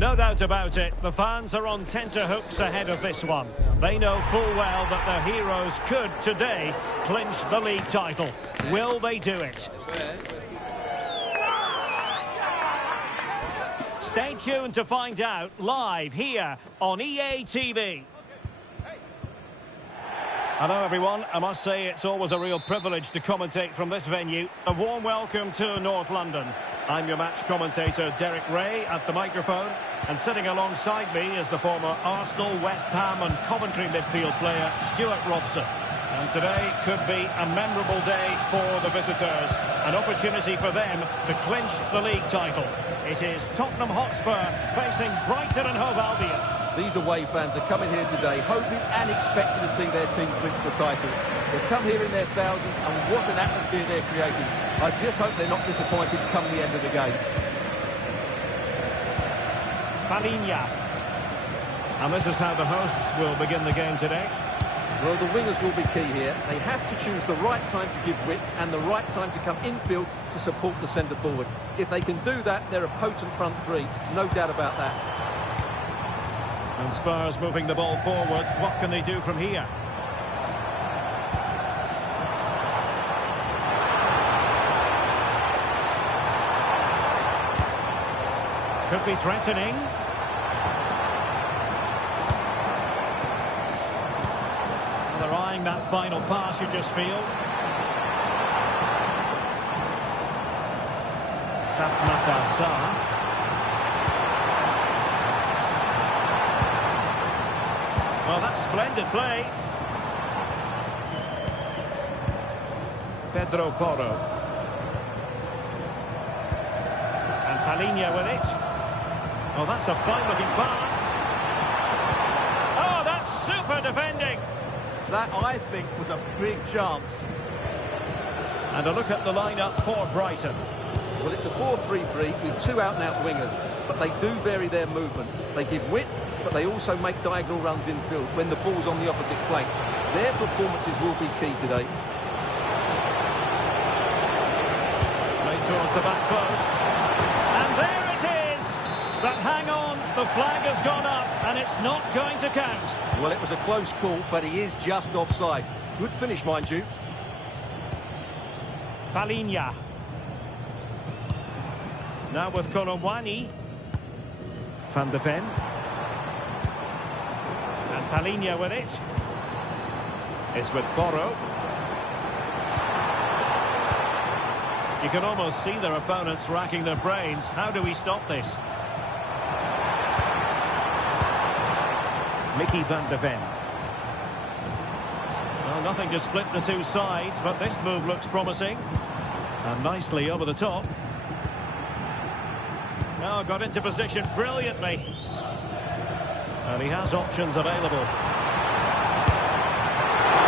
No doubt about it, the fans are on tenterhooks ahead of this one. They know full well that their heroes could, today, clinch the league title. Will they do it? Stay tuned to find out live here on EA TV. Hello everyone, I must say it's always a real privilege to commentate from this venue. A warm welcome to North London. I'm your match commentator Derek Ray at the microphone, and sitting alongside me is the former Arsenal, West Ham and Coventry midfield player Stuart Robson. And today could be a memorable day for the visitors, an opportunity for them to clinch the league title. It is Tottenham Hotspur facing Brighton and Hove Albion. These away fans are coming here today hoping and expecting to see their team clinch the title. They've come here in their thousands, and what an atmosphere they're creating. I just hope they're not disappointed come the end of the game. Palinha. And this is how the hosts will begin the game today. Well, the wingers will be key here. They have to choose the right time to give width and the right time to come infield to support the centre-forward. If they can do that, they're a potent front three. No doubt about that. And Spurs moving the ball forward. What can they do from here? Could be threatening. They're eyeing that final pass, you just feel. Mata. Well, that's splendid play. Pedro Porro. And Palinha with it. Oh, that's a fine-looking pass. Oh, that's super defending. That, I think, was a big chance. And a look at the lineup for Brighton. Well, it's a 4-3-3 with two out-and-out wingers, but they do vary their movement. They give width, but they also make diagonal runs infield when the ball's on the opposite flank. Their performances will be key today. Right towards the back post. And there it is! But hang on, the flag has gone up, and it's not going to count. Well, it was a close call, but he is just offside. Good finish, mind you. Palinha. Now with Kolomwani. Van de Ven. And Palinha with it. It's with Porro. You can almost see their opponents racking their brains. How do we stop this? Mickey van de Ven. Well, nothing to split the two sides, but this move looks promising. And nicely over the top. Now got into position brilliantly. And he has options available.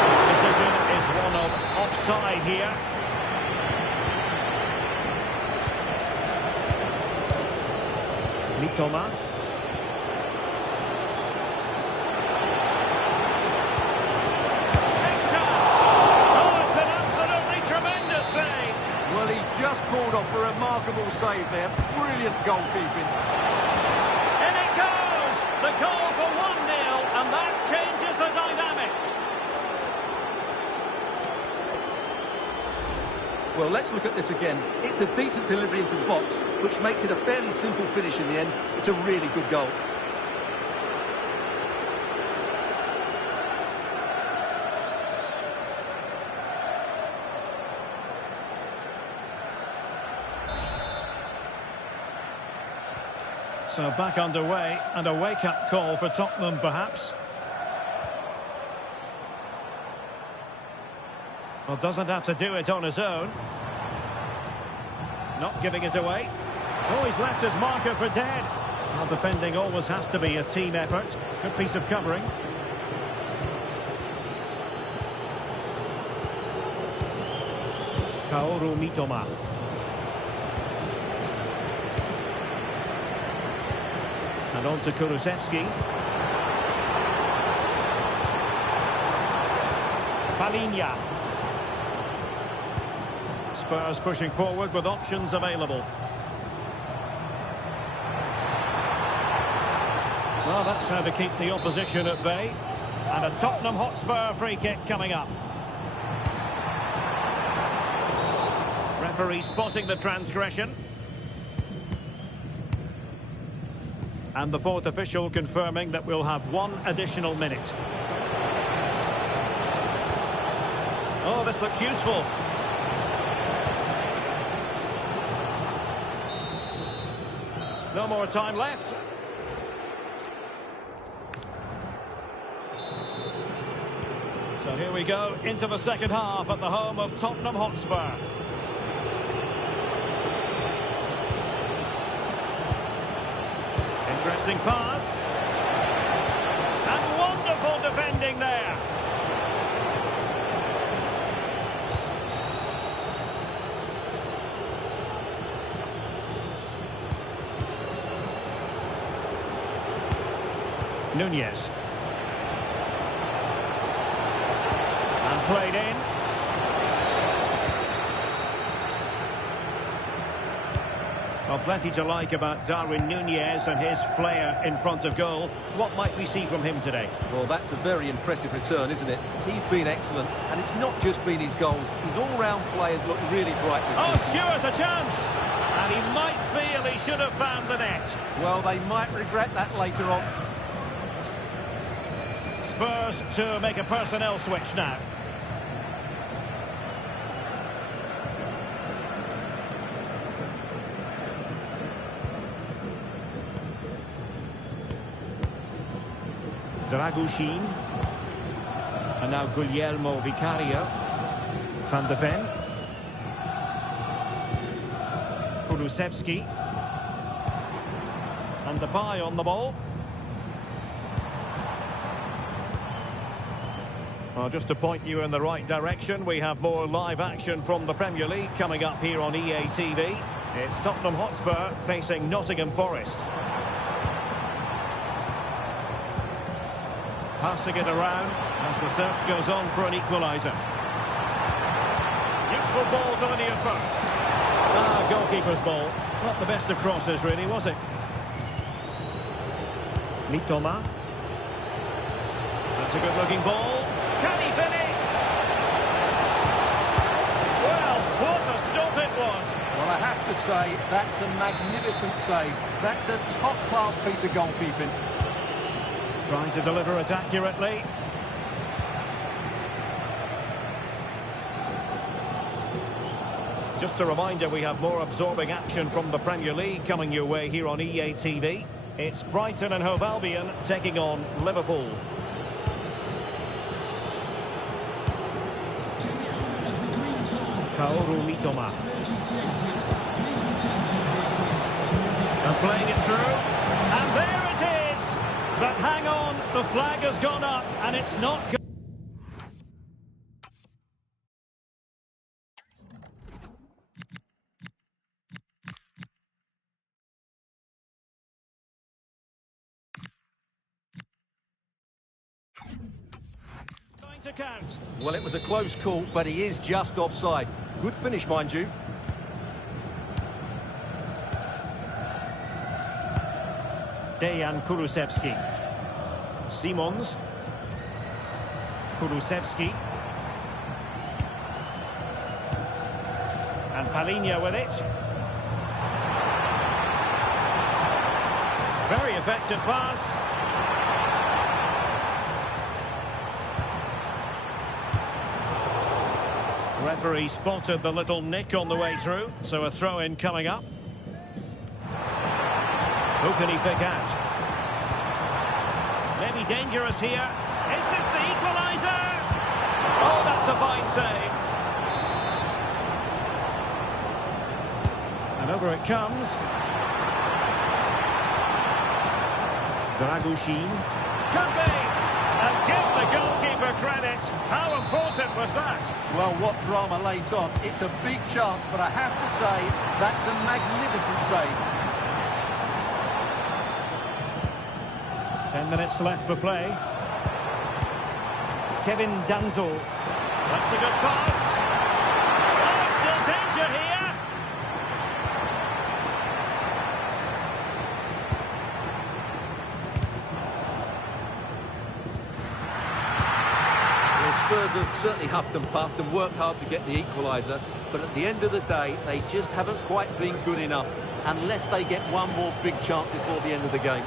His decision is one of offside here. Mitoma. Just pulled off a remarkable save there. Brilliant goalkeeping. And it goes! The goal for 1-0, and that changes the dynamic. Well, let's look at this again. It's a decent delivery into the box, which makes it a fairly simple finish in the end. It's a really good goal. So back underway, and a wake-up call for Tottenham, perhaps. Well, doesn't have to do it on his own. Not giving it away. Oh, he's left his marker for dead. Well, defending always has to be a team effort. Good piece of covering. Kaoru Mitoma. And on to Kulusevski. Palinha. Spurs pushing forward with options available. Well, that's how to keep the opposition at bay. And a Tottenham Hotspur free kick coming up. Referee spotting the transgression. And the fourth official confirming that we'll have one additional minute. Oh, this looks useful. No more time left. So here we go into the second half at the home of Tottenham Hotspur. Interesting pass. And wonderful defending there. Nunez. And played in. Well, plenty to like about Darwin Nunez and his flair in front of goal. What might we see from him today? Well, that's a very impressive return, isn't it? He's been excellent, and it's not just been his goals. His all-round players look really bright this season. Stewart's a chance! And he might feel he should have found the net. Well, they might regret that later on. Spurs to make a personnel switch now. Dragushin. And now Guglielmo Vicario. Van de Ven. Kulusevski. And Depay on the ball. Well, just to point you in the right direction, we have more live action from the Premier League coming up here on EA TV. It's Tottenham Hotspur facing Nottingham Forest. Passing it around as the search goes on for an equaliser. Useful ball to the near post. Goalkeeper's ball. Not the best of crosses, really, was it? Mitoma. That's a good-looking ball. Can he finish? Well, what a stop it was. Well, I have to say, that's a magnificent save. That's a top-class piece of goalkeeping. Trying to deliver it accurately. Just a reminder, we have more absorbing action from the Premier League coming your way here on EA TV. It's Brighton and Hove Albion taking on Liverpool. Kaoru Mitoma. And playing it through. And there it is! But hang on, the flag has gone up and it's not good. To count. Well, it was a close call, but he is just offside. Good finish, mind you. Dejan Kulusevski. Simons. Kulusevski. And Palhinha with it. Very effective pass. Referee spotted the little nick on the way through, so a throw-in coming up. Who can he pick out? Maybe dangerous here. Is this the equaliser? Oh, that's a fine save. And over it comes. Dragushin. Could be. And give the goalkeeper credit. How important was that? Well, what drama late on. It's a big chance, but I have to say, that's a magnificent save. 10 minutes left for play. Kevin Danzel. That's a good pass. Oh, still danger here. players have certainly huffed and puffed and worked hard to get the equaliser, but at the end of the day, they just haven't quite been good enough, unless they get one more big chance before the end of the game.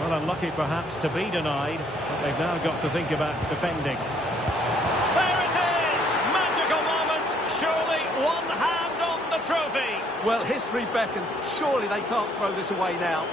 Well, unlucky perhaps to be denied, but they've now got to think about defending. There it is! Magical moment! Surely one hand on the trophy! Well, history beckons. Surely they can't throw this away now.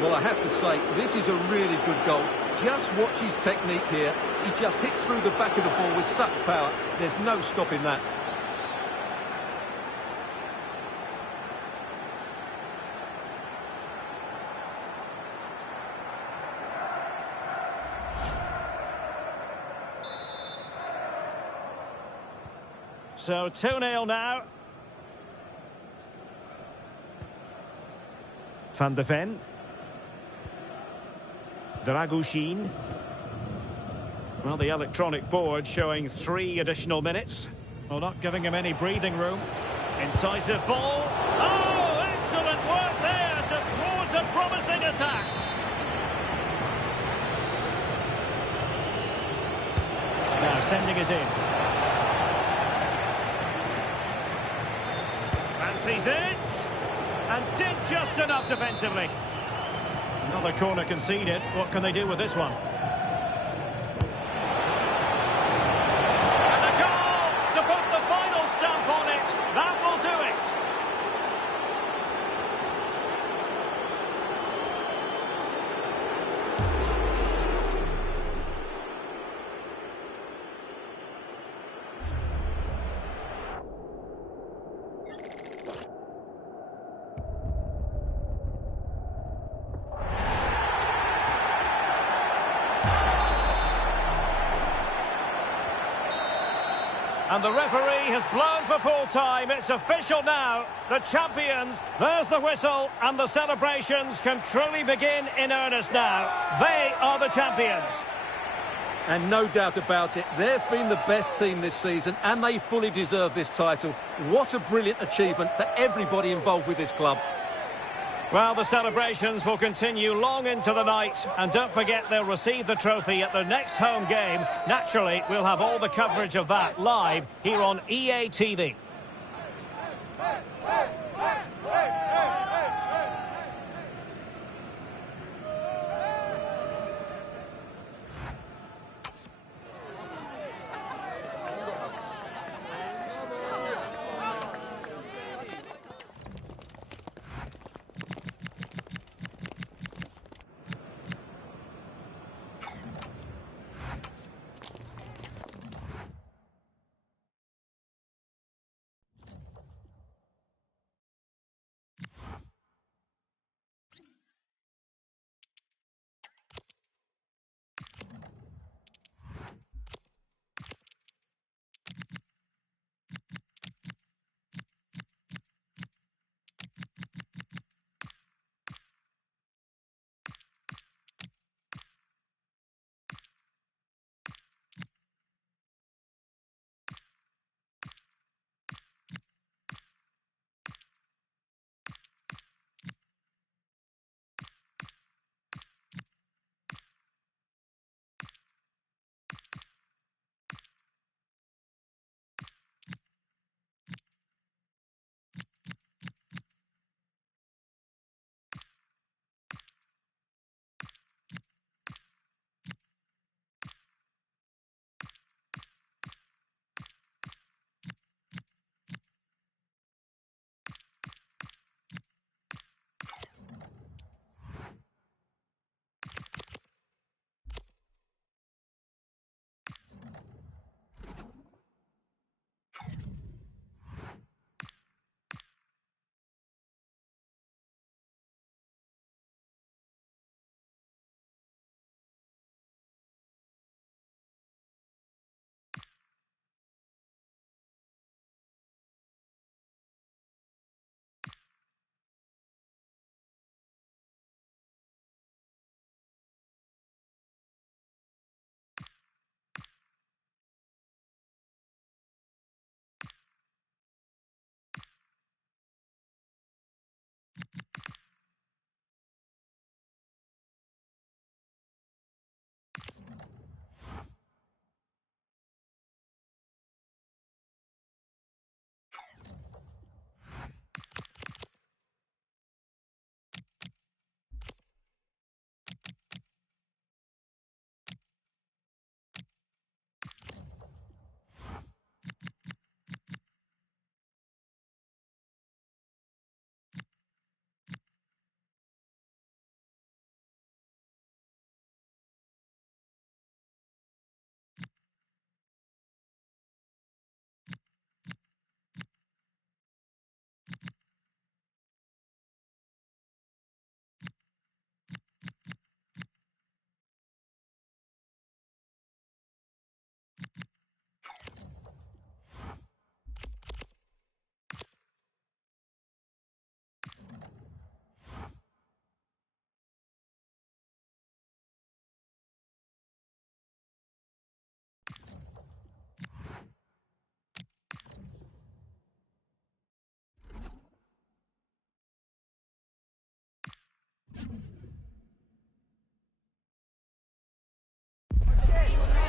Well, I have to say, this is a really good goal. Just watch his technique here. He just hits through the back of the ball with such power. There's no stopping that. So 2-0 now. Van de Ven. Dragushin. Well, the electronic board showing 3 additional minutes. Well, not giving him any breathing room. Incisive ball. Oh, excellent work there to thwart a promising attack. Now sending it in. Fancies it. And did just enough defensively. Another corner conceded. What can they do with this one? And a goal to put the final stamp on it. That will do it. And the referee has blown for full time. It's official now. The champions, there's the whistle, and the celebrations can truly begin in earnest now. They are the champions. And no doubt about it, they've been the best team this season, and they fully deserve this title. What a brilliant achievement for everybody involved with this club. Well, the celebrations will continue long into the night. And don't forget, they'll receive the trophy at their next home game. Naturally, we'll have all the coverage of that live here on EA TV.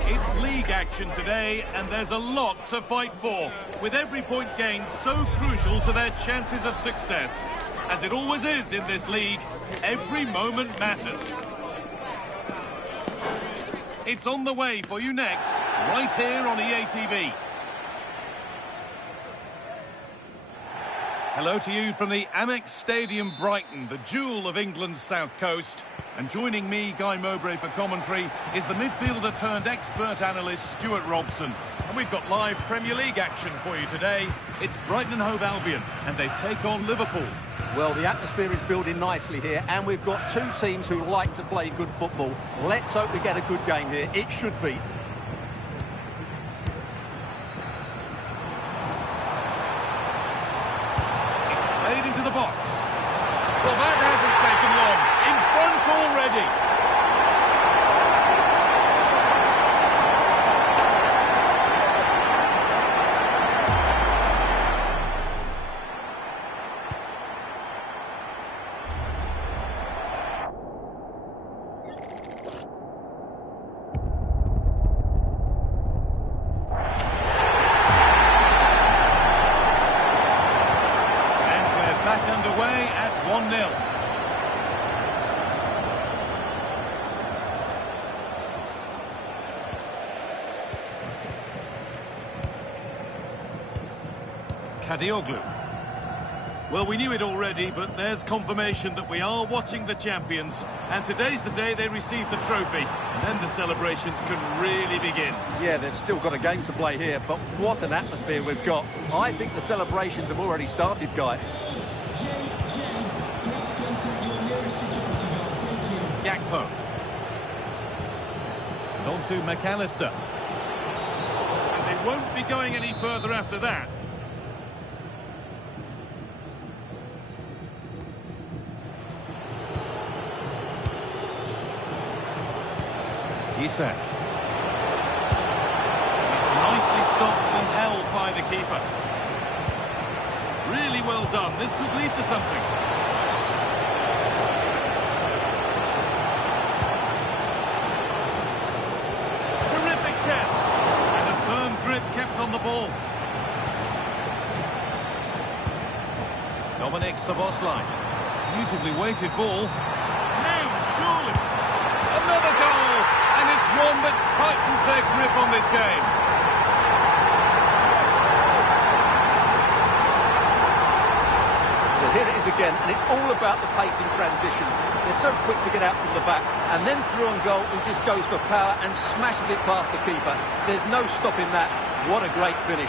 It's league action today, and there's a lot to fight for, with every point gained so crucial to their chances of success. As it always is in this league, every moment matters. It's on the way for you next, right here on EA TV. Hello to you from the Amex Stadium, Brighton, the jewel of England's south coast. And joining me, Guy Mowbray, for commentary is the midfielder turned expert analyst Stuart Robson. And we've got live Premier League action for you today. It's Brighton and Hove Albion, and they take on Liverpool. Well, the atmosphere is building nicely here, and we've got two teams who like to play good football. Let's hope we get a good game here. It should be. Played into the box. Well, that hasn't taken long. In front already. Underway at 1-0. Kadioglu. Well, we knew it already, but there's confirmation that we are watching the champions. And today's the day they receive the trophy. And then the celebrations can really begin. Yeah, they've still got a game to play here, but what an atmosphere we've got. I think the celebrations have already started, Guy. Gakpo. And on to McAllister. And they won't be going any further after that. Isak. It's nicely stopped and held by the keeper. Really well done. This could lead to something. Terrific chance. And a firm grip kept on the ball. Dominic Szoboszlai. Beautifully weighted ball. Now, surely. Another goal. And it's one that tightens their grip on this game. Here it is again, and it's all about the pace in transition. They're so quick to get out from the back, and then through on goal, he just goes for power and smashes it past the keeper. There's no stopping that. What a great finish.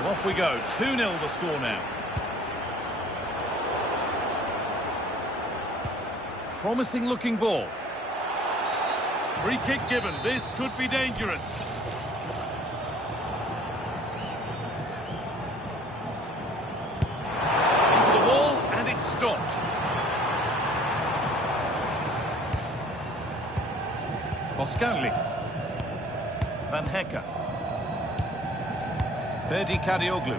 So off we go. 2-0 the score now. Promising looking ball. Free kick given. This could be dangerous. Stopped. Boscanli. Van Hecke. Ferdi Kadioglu.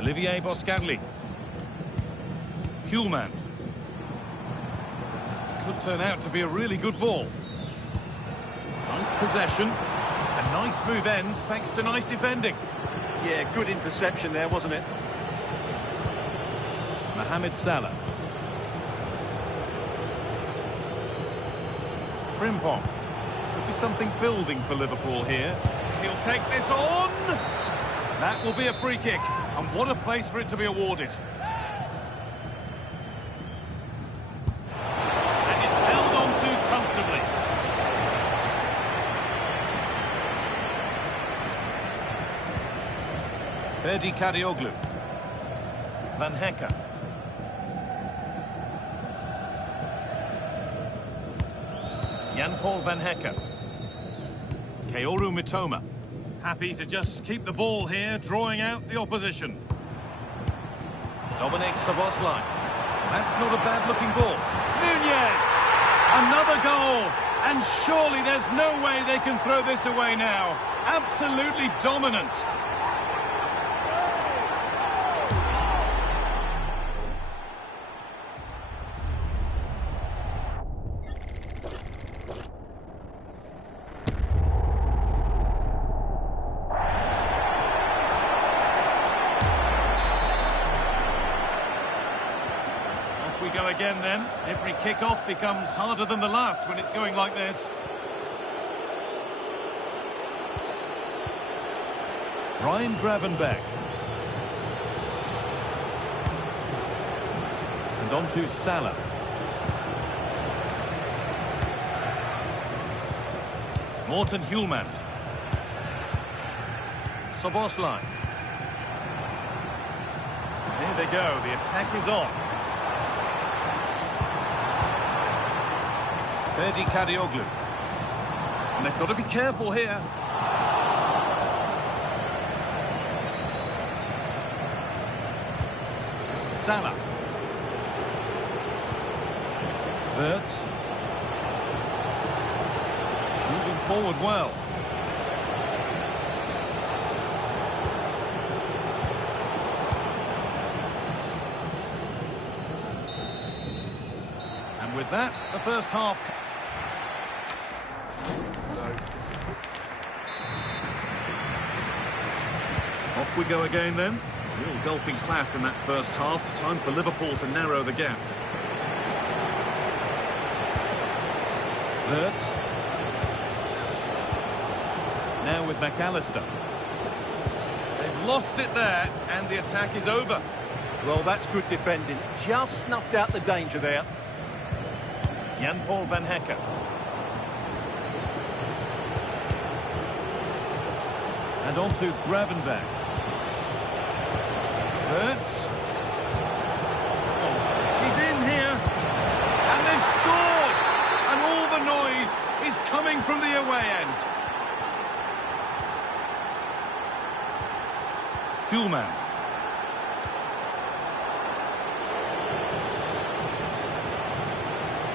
Olivier Boscanli. Kuhlmann. Could turn out to be a really good ball. Nice possession. And nice smooth ends thanks to nice defending. Yeah, good interception there, wasn't it? Mohamed Salah. Frimpong. Could be something building for Liverpool here. He'll take this on. That will be a free kick. And what a place for it to be awarded. And it's held on to comfortably. Ferdi Kadioglu. Van Hecke. Jan-Paul van Hecker. Kaoru Mitoma. Happy to just keep the ball here, drawing out the opposition. Dominic Szoboszlai. That's not a bad-looking ball. Nunez! Another goal! And surely there's no way they can throw this away now. Absolutely dominant. We go again then. Every kick-off becomes harder than the last when it's going like this. Ryan Gravenberch. And on to Salah. Morten Hjulmand. Szoboszlai. Here they go, the attack is on. Ferdi Kadioglu. And they've got to be careful here. Salah. Wirtz. Moving forward well. And with that, the first half. Off we go again then. Real golfing class in that first half. Time for Liverpool to narrow the gap. Wirtz. Now with McAllister. They've lost it there, and the attack is over. Well, that's good defending. Just snuffed out the danger there. Jan-Paul van Hecker. And on to Gravenberch. Wirtz. Oh, he's in here. And they've scored! And all the noise is coming from the away end. Hjulmand.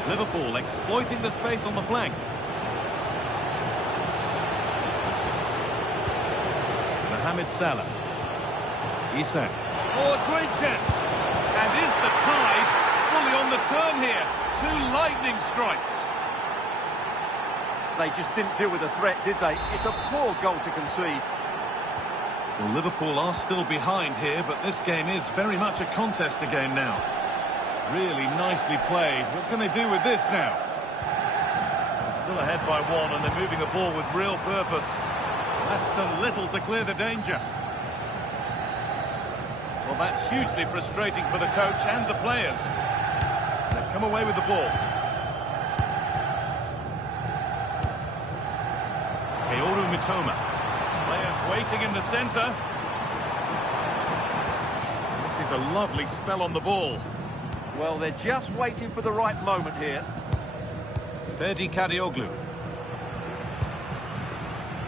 Liverpool exploiting the space on the flank. Mohamed Salah. Isak. Oh, a great chance. And is the tide fully on the turn here? Two lightning strikes. They just didn't deal with the threat, did they? It's a poor goal to concede. Well, Liverpool are still behind here, but this game is very much a contest again now. Really nicely played. What can they do with this now? They're still ahead by one, and they're moving the ball with real purpose. That's done little to clear the danger. Well, that's hugely frustrating for the coach and the players. They've come away with the ball. Kaoru Mitoma. Players waiting in the centre. This is a lovely spell on the ball. Well, they're just waiting for the right moment here. Ferdi Kadioglu.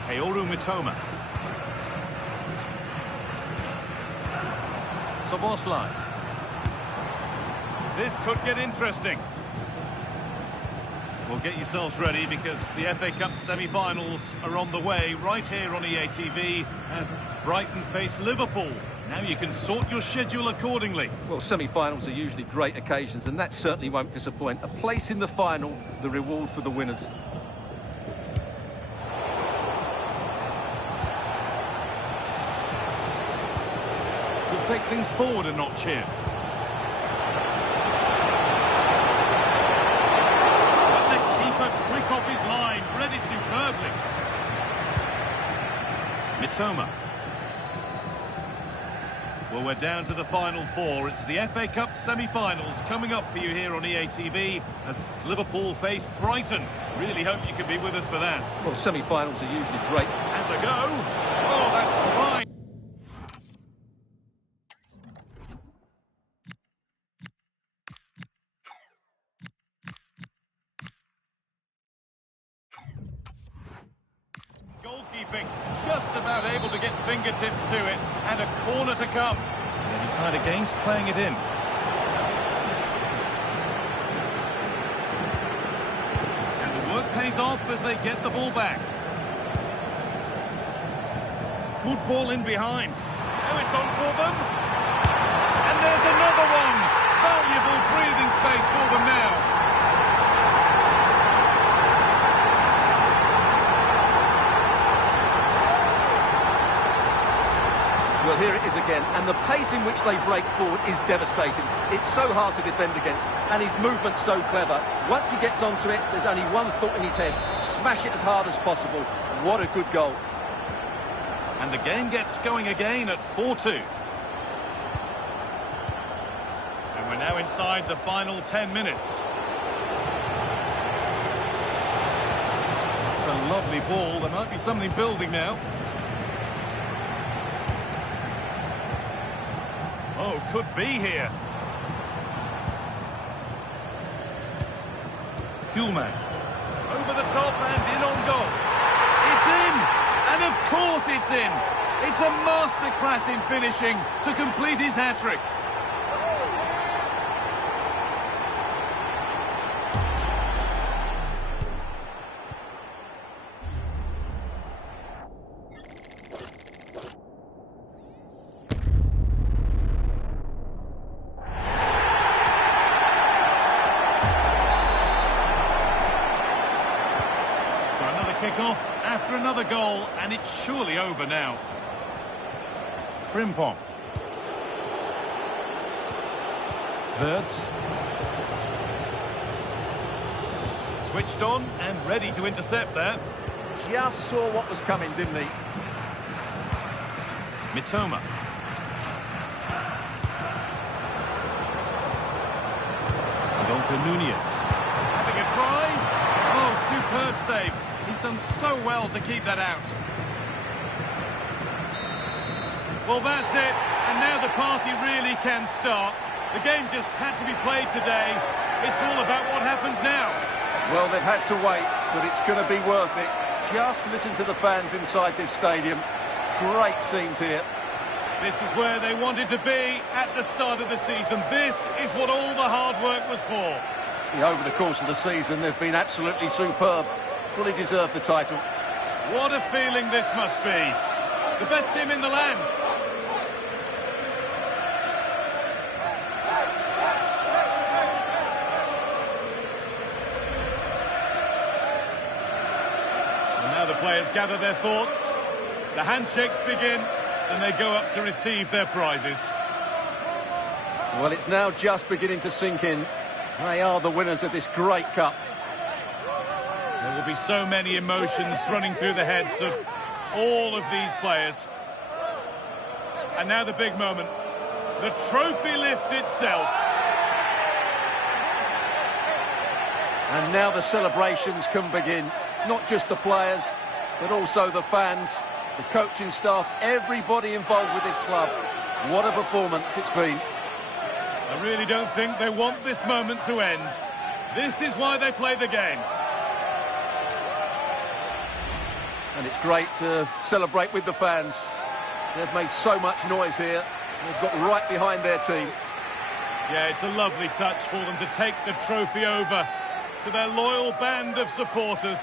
Kaoru Mitoma. Szoboszlai. This could get interesting. Well, get yourselves ready because the FA Cup semi-finals are on the way right here on EA TV as Brighton face Liverpool. Now you can sort your schedule accordingly. Well, semi-finals are usually great occasions, and that certainly won't disappoint. A place in the final, the reward for the winners. We'll take things forward a notch here. But the keeper quick off his line, read it superbly. Mitoma. Well, we're down to the final four. It's the FA Cup semi-finals coming up for you here on EA TV as Liverpool face Brighton. Really hope you can be with us for that. Well, semi-finals are usually great. As a go. Oh, that's fine. to it, and a corner to come. They decide against playing it in. And the work pays off as they get the ball back. Good ball in behind. Now it's on for them. And there's another one. Valuable breathing space for them now. Well, here it is again, and the pace in which they break forward is devastating. It's so hard to defend against, and his movement's so clever. Once he gets onto it, there's only one thought in his head: smash it as hard as possible. What a good goal. And the game gets going again at 4-2. And we're now inside the final 10 minutes. It's a lovely ball. There might be something building now. Oh, could be here. Kuhlman. Over the top and in on goal. It's in! And of course it's in! It's a masterclass in finishing to complete his hat-trick. Kick-off after another goal, and it's surely over now. Frimpong. Wirtz. Switched on and ready to intercept there. Just saw what was coming, didn't he? Mitoma. And on to Nunez. Having a try. Oh, superb save. He's done so well to keep that out. Well, that's it. And now the party really can start. The game just had to be played today. It's all about what happens now. Well, they've had to wait, but it's going to be worth it. Just listen to the fans inside this stadium. Great scenes here. This is where they wanted to be at the start of the season. This is what all the hard work was for. Yeah, over the course of the season, they've been absolutely superb. Fully deserved the title. What a feeling this must be. The best team in the land. And now the players gather their thoughts. The handshakes begin, and they go up to receive their prizes. Well, it's now just beginning to sink in. They are the winners of this great cup. There will be so many emotions running through the heads of all of these players. And now the big moment. The trophy lift itself. And now the celebrations can begin. Not just the players, but also the fans, the coaching staff, everybody involved with this club. What a performance it's been. I really don't think they want this moment to end. This is why they play the game. And it's great to celebrate with the fans. They've made so much noise here. They've got right behind their team. Yeah, it's a lovely touch for them to take the trophy over to their loyal band of supporters.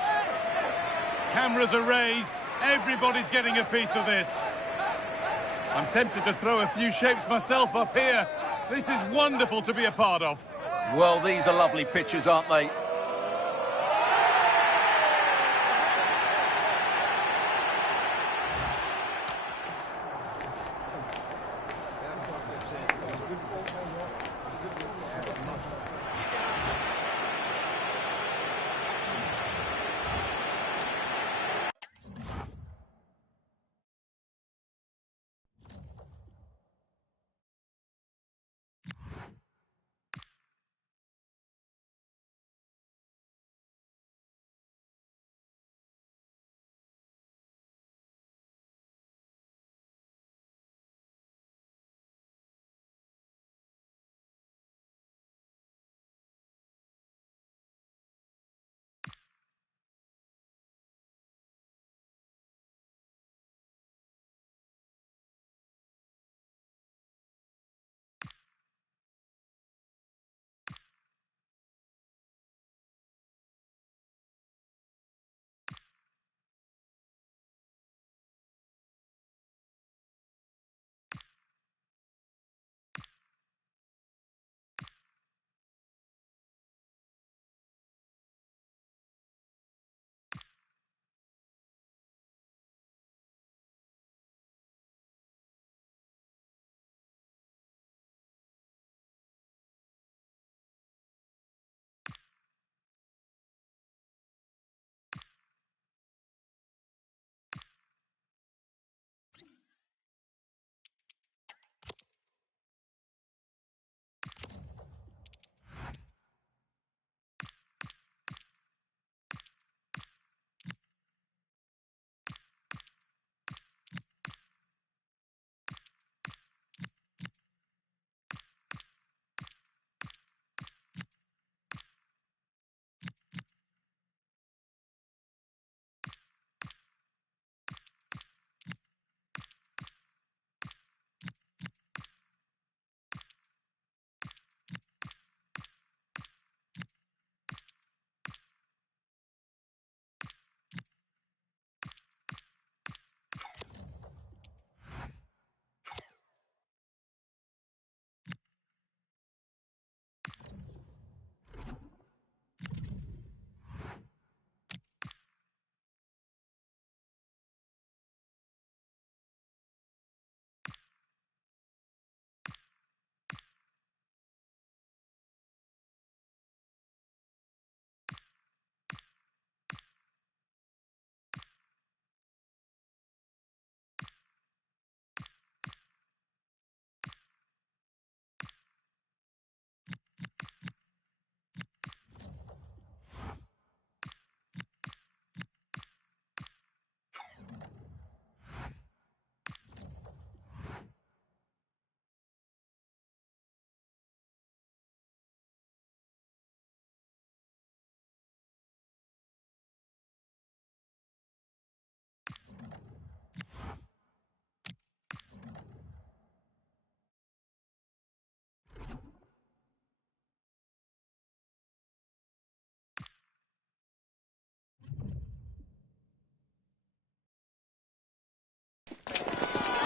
Cameras are raised. Everybody's getting a piece of this. I'm tempted to throw a few shapes myself up here. This is wonderful to be a part of. Well, these are lovely pictures, aren't they?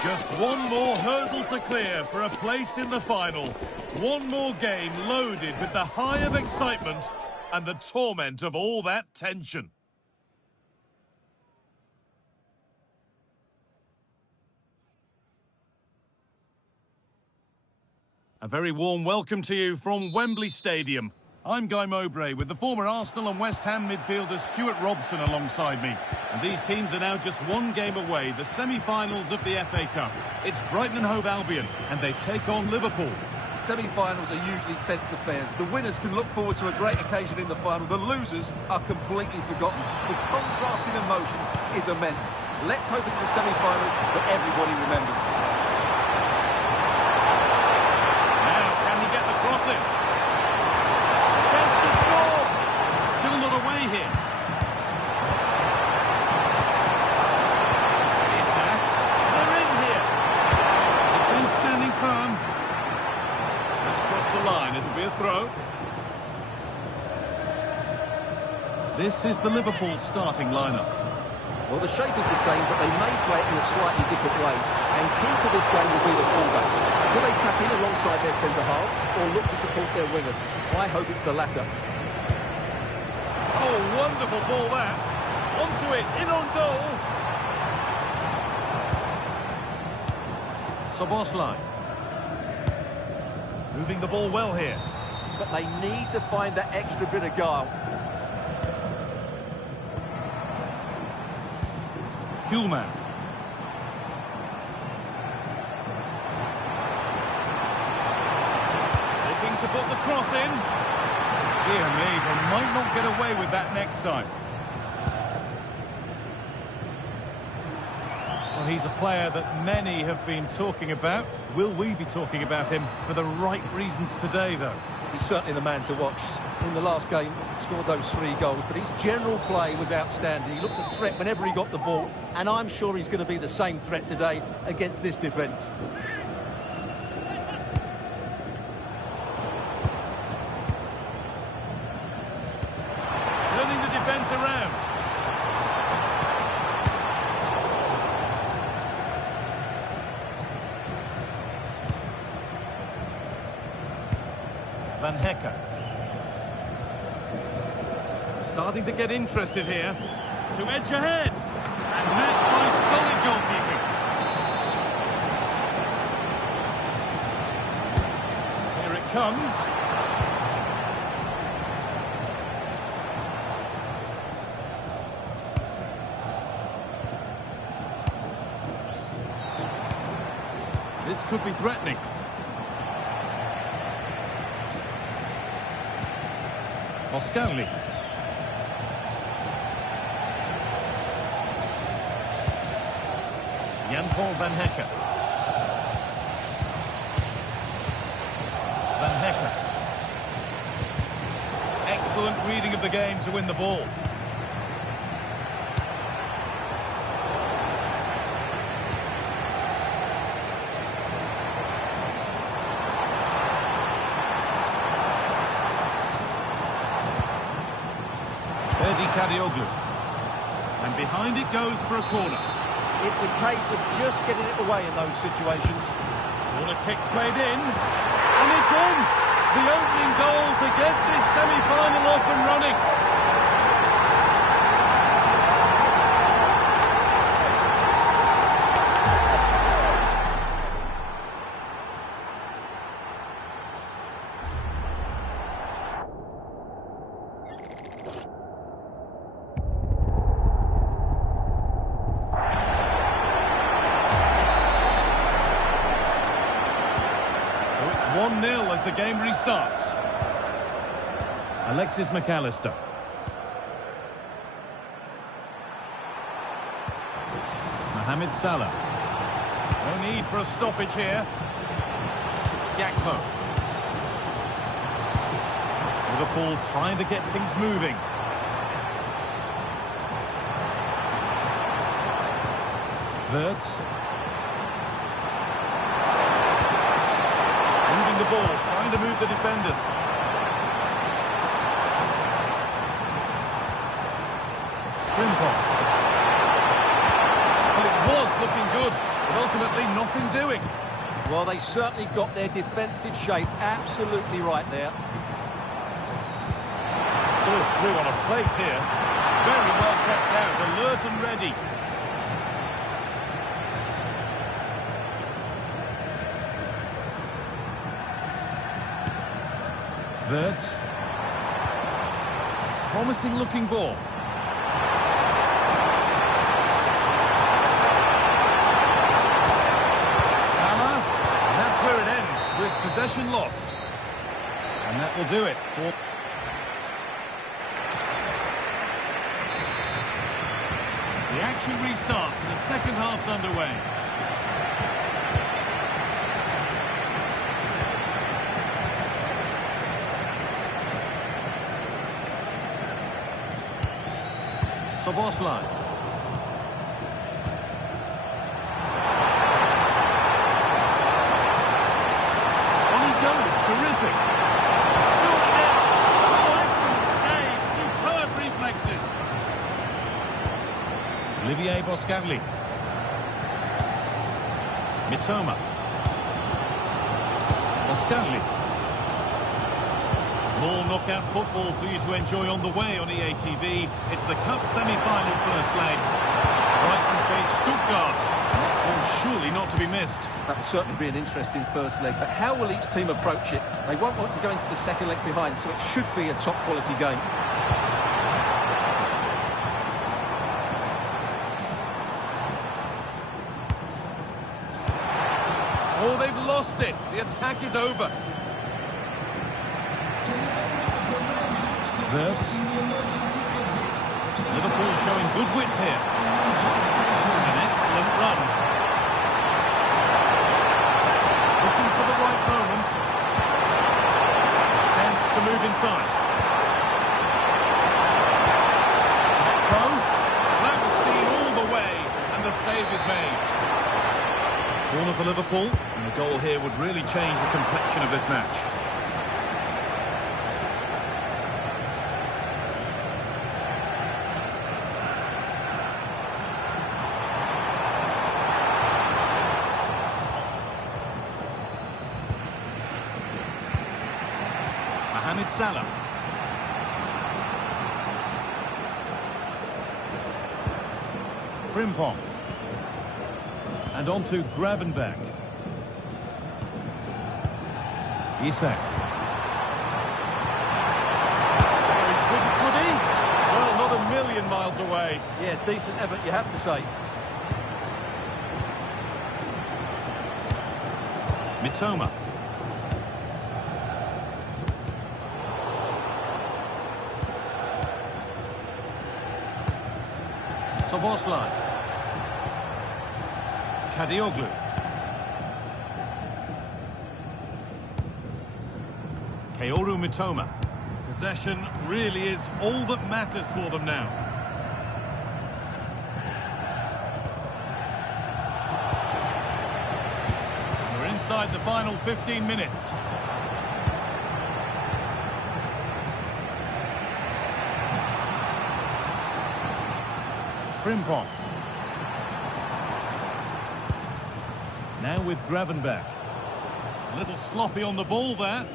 Just one more hurdle to clear for a place in the final. One more game loaded with the high of excitement and the torment of all that tension. A very warm welcome to you from Wembley Stadium. I'm Guy Mowbray with the former Arsenal and West Ham midfielder Stuart Robson alongside me. And these teams are now just one game away, the semi-finals of the FA Cup. It's Brighton and Hove Albion, and they take on Liverpool. Semi-finals are usually tense affairs. The winners can look forward to a great occasion in the final. The losers are completely forgotten. The contrast in emotions is immense. Let's hope it's a semi-final that everybody remembers. Crossing. Chance to score. Still not away here. Isak. They're in here. They've been standing firm. That's crossed the line. It'll be a throw. This is the Liverpool starting lineup. Well, the shape is the same, but they may play it in a slightly different way. And key to this game will be the fullbacks. Do they tap in alongside their centre-halves or look to support their wingers? I hope it's the latter. Oh, wonderful ball that. Onto it, in on goal. Szoboszlai. Moving the ball well here. But they need to find that extra bit of guile. Kuhlman. Looking to put the cross in. Dear me, they might not get away with that next time. Well, he's a player that many have been talking about. Will we be talking about him for the right reasons today, though? He's certainly the man to watch. In the last game, scored those 3 goals, but his general play was outstanding. He looked a threat whenever he got the ball, and I'm sure he's going to be the same threat today against this defence. Turning the defence around. Van Hecker. Starting to get interested here. To edge ahead. And met by solid goalkeeping. Here it comes. This could be threatening. Mosconi. Jan-Paul Van Hecker. Van Hecker. Excellent reading of the game to win the ball. Kadioglu. And behind it goes for a corner. It's a case of just getting it away in those situations. Corner kick played in. And it's in! The opening goal to get this semi-final off and running. So it's 1-0 as the game restarts. Alexis McAllister. Mohamed Salah. No need for a stoppage here. Gakpo. Liverpool trying to get things moving. Wirtz. Moving the ball, trying to move the defenders. Frimpong. Well, it was looking good, but ultimately not doing? Well, they certainly got their defensive shape absolutely right there. Served through on a plate here. Very well kept out, alert and ready. Wirtz. Promising looking ball. Salah. And that's where it ends, with possession lost. And that will do it. The action restarts, the second half's underway. Szoboszlai. On he goes, terrific. Short now. Oh, excellent save, superb reflexes. Olivier Boscagli. Mitoma. Boscagli. More knockout football for you to enjoy on the way on EA TV. It's the Cup semi-final first leg. Brighton face Stuttgart. And that's one surely not to be missed. That will certainly be an interesting first leg, but how will each team approach it? They won't want to go into the second leg behind, so it should be a top-quality game. Oh, they've lost it. The attack is over. Wirtz. Liverpool showing good width here. An excellent run. Looking for the right moment. Chance to move inside. Pro. That was seen all the way, and the save is made. Corner for Liverpool, and the goal here would really change the complexion of this match. Salah. Frimpong. And on to Gravenberch. Isak. Could he? Well, not a million miles away. Yeah, decent effort, you have to say. Mitoma. Szoboszlai. Kadioglu. Kaoru Mitoma. Possession really is all that matters for them now. We're inside the final 15 minutes. Frimpong. Now with Gravenberch. A little sloppy on the ball there.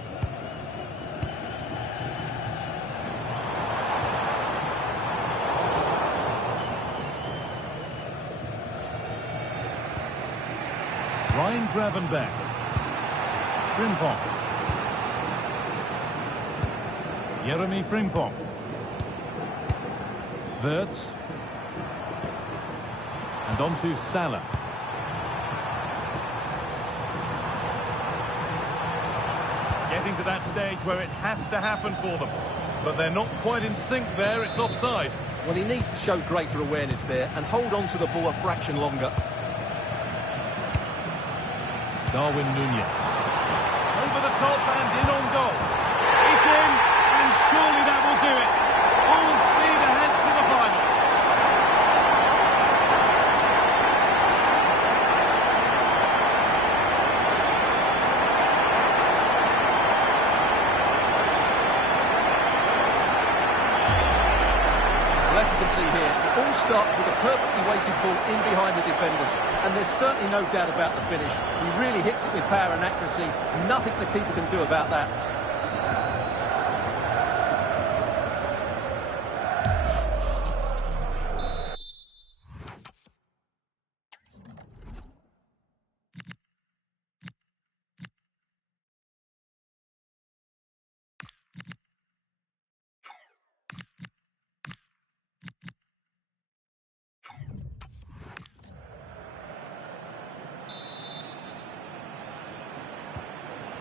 Ryan Gravenberch. Frimpong. Jeremy Frimpong. Wirtz. And on to Salah. Getting to that stage where it has to happen for them. But they're not quite in sync there, it's offside. Well, he needs to show greater awareness there and hold on to the ball a fraction longer. Darwin Núñez. Over the top and in on goal. It's in, and surely that will do it. Full speed ahead to the final. Well, as you can see here, it all starts with a perfectly weighted ball in behind the defenders. And there's certainly no doubt about the finish. He really hits it with power and accuracy. Nothing the keeper can do about that.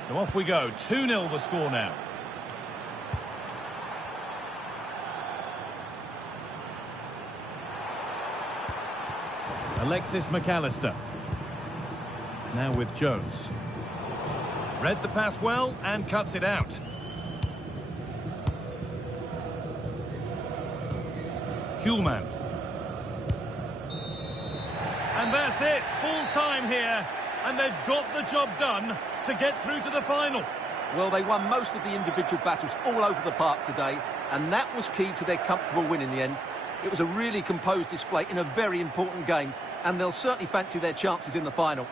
So off we go, 2-0 the score now. Alexis McAllister. Now with Jones. Read the pass well and cuts it out. Kuhlman. And that's it, full time here. And they've got the job done to get through to the final. Well, they won most of the individual battles all over the park today, and that was key to their comfortable win in the end. It was a really composed display in a very important game, and they'll certainly fancy their chances in the final.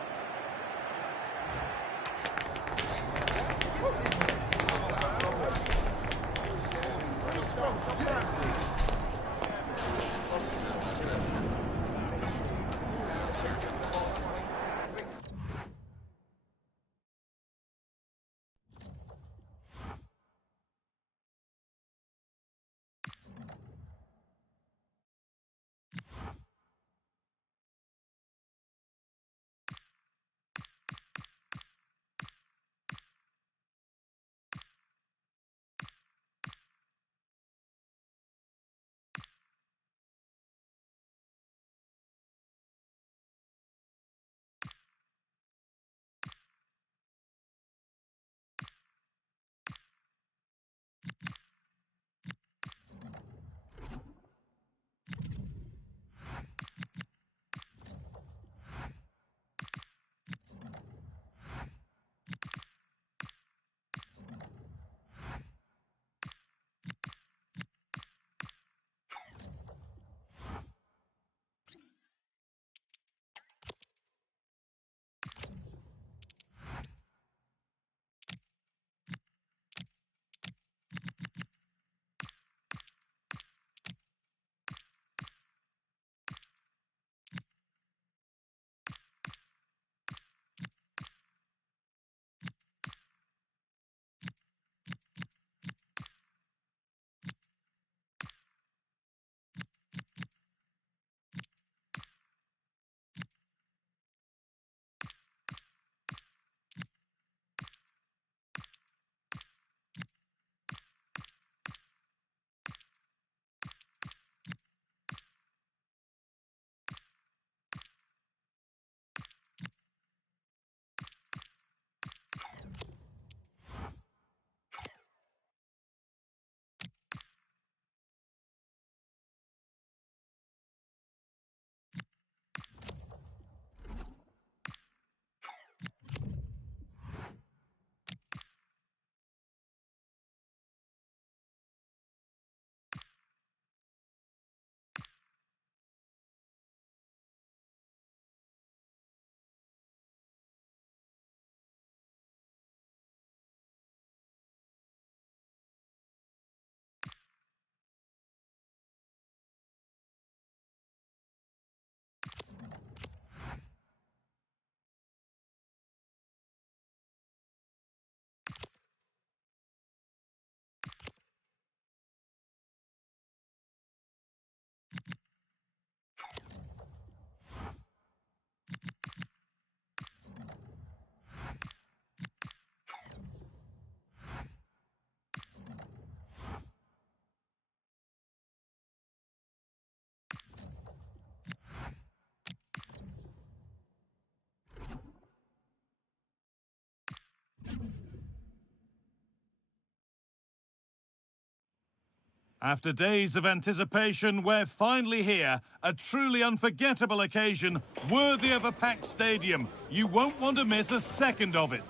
After days of anticipation, we're finally here. A truly unforgettable occasion, worthy of a packed stadium. You won't want to miss a second of it.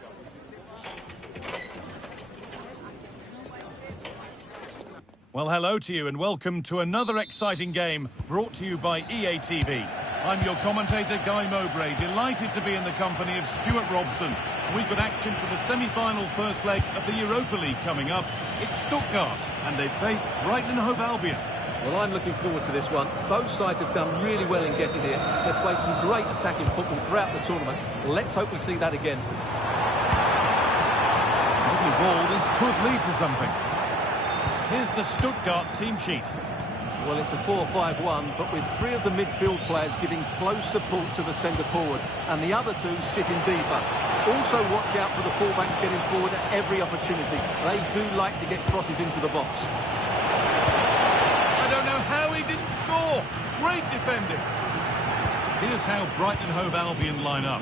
Well, hello to you and welcome to another exciting game brought to you by EA TV. I'm your commentator, Guy Mowbray, delighted to be in the company of Stuart Robson. We've got action for the semi-final first leg of the Europa League coming up. It's Stuttgart and they face Brighton and Hove Albion. Well, I'm looking forward to this one. Both sides have done really well in getting here. They've played some great attacking football throughout the tournament. Let's hope we see that again. Lovely ball, this could lead to something. Here's the Stuttgart team sheet. Well, it's a 4-5-1, but with three of the midfield players giving close support to the centre-forward, and the other two sitting deeper. Also watch out for the fullbacks getting forward at every opportunity. They do like to get crosses into the box. I don't know how he didn't score. Great defending. Here's how Brighton Hove Albion line up.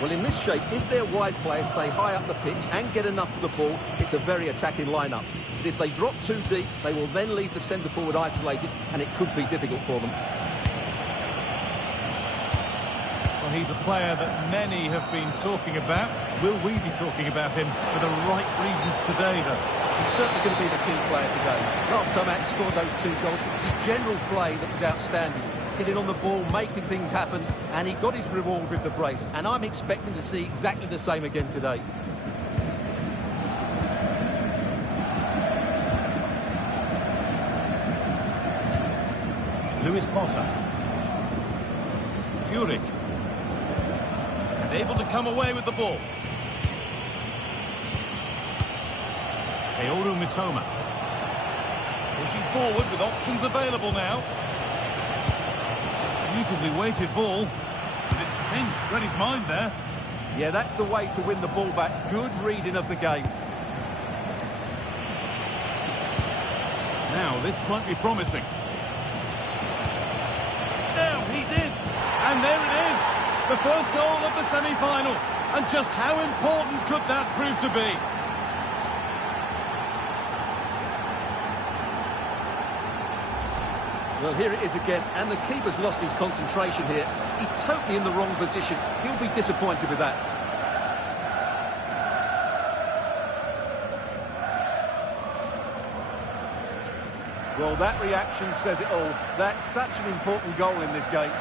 Well, in this shape, if their wide players stay high up the pitch and get enough of the ball, it's a very attacking lineup. But if they drop too deep, they will then leave the centre-forward isolated, and it could be difficult for them. Well, he's a player that many have been talking about. Will we be talking about him for the right reasons today, though? He's certainly going to be the key player today. Last time out, he scored those 2 goals. It was his general play that was outstanding. Hitting on the ball, making things happen, and he got his reward with the brace. And I'm expecting to see exactly the same again today. Lewis Potter. Furyk. And able to come away with the ball. Kaoru Mitoma. Pushing forward with options available now. Beautifully weighted ball. And it's pinched, read his mind there. Yeah, that's the way to win the ball back. Good reading of the game. Now, this might be promising. Now, he's in. And there it is. The first goal of the semi-final. And just how important could that prove to be? Well, here it is again, and the keeper's lost his concentration here. He's totally in the wrong position. He'll be disappointed with that. Well, that reaction says it all. That's such an important goal in this game.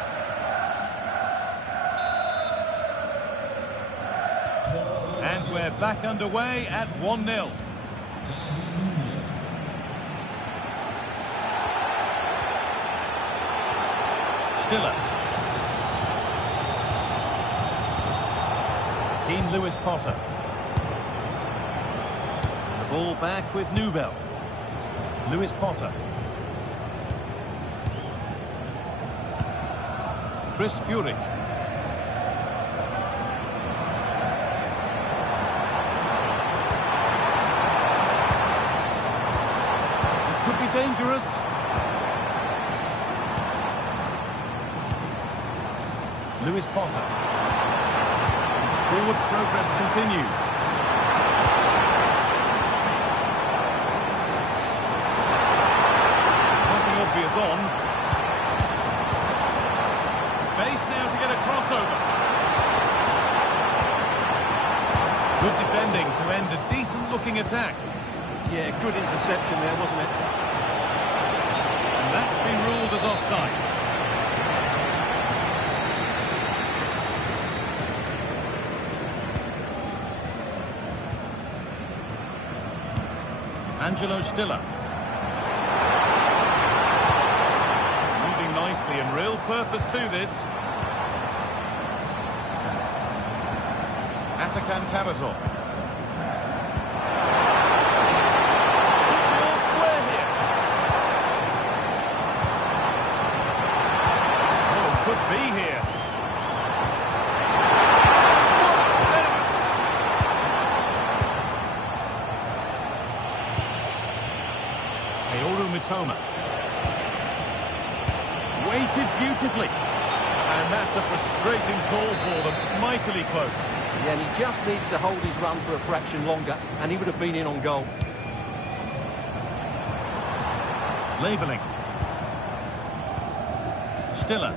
And we're back underway at 1-0. Stiller. Keane Lewis Potter. The ball back with Newbell. Lewis Potter. Chris Furyk. This could be dangerous. Lewis Potter. Forward progress continues. Nothing obvious on. Space now to get a crossover. Good defending to end a decent-looking attack. Yeah, good interception there, wasn't it? And that's been ruled as offside. Angelo Stiller. Moving nicely and real purpose to this. Atakan Karasor. Ball square here. Oh, could be here. Kaoru Mitoma. Weighted beautifully. And that's a frustrating call for them. Mightily close. Yeah, and he just needs to hold his run for a fraction longer, and he would have been in on goal. Leveling. Stiller.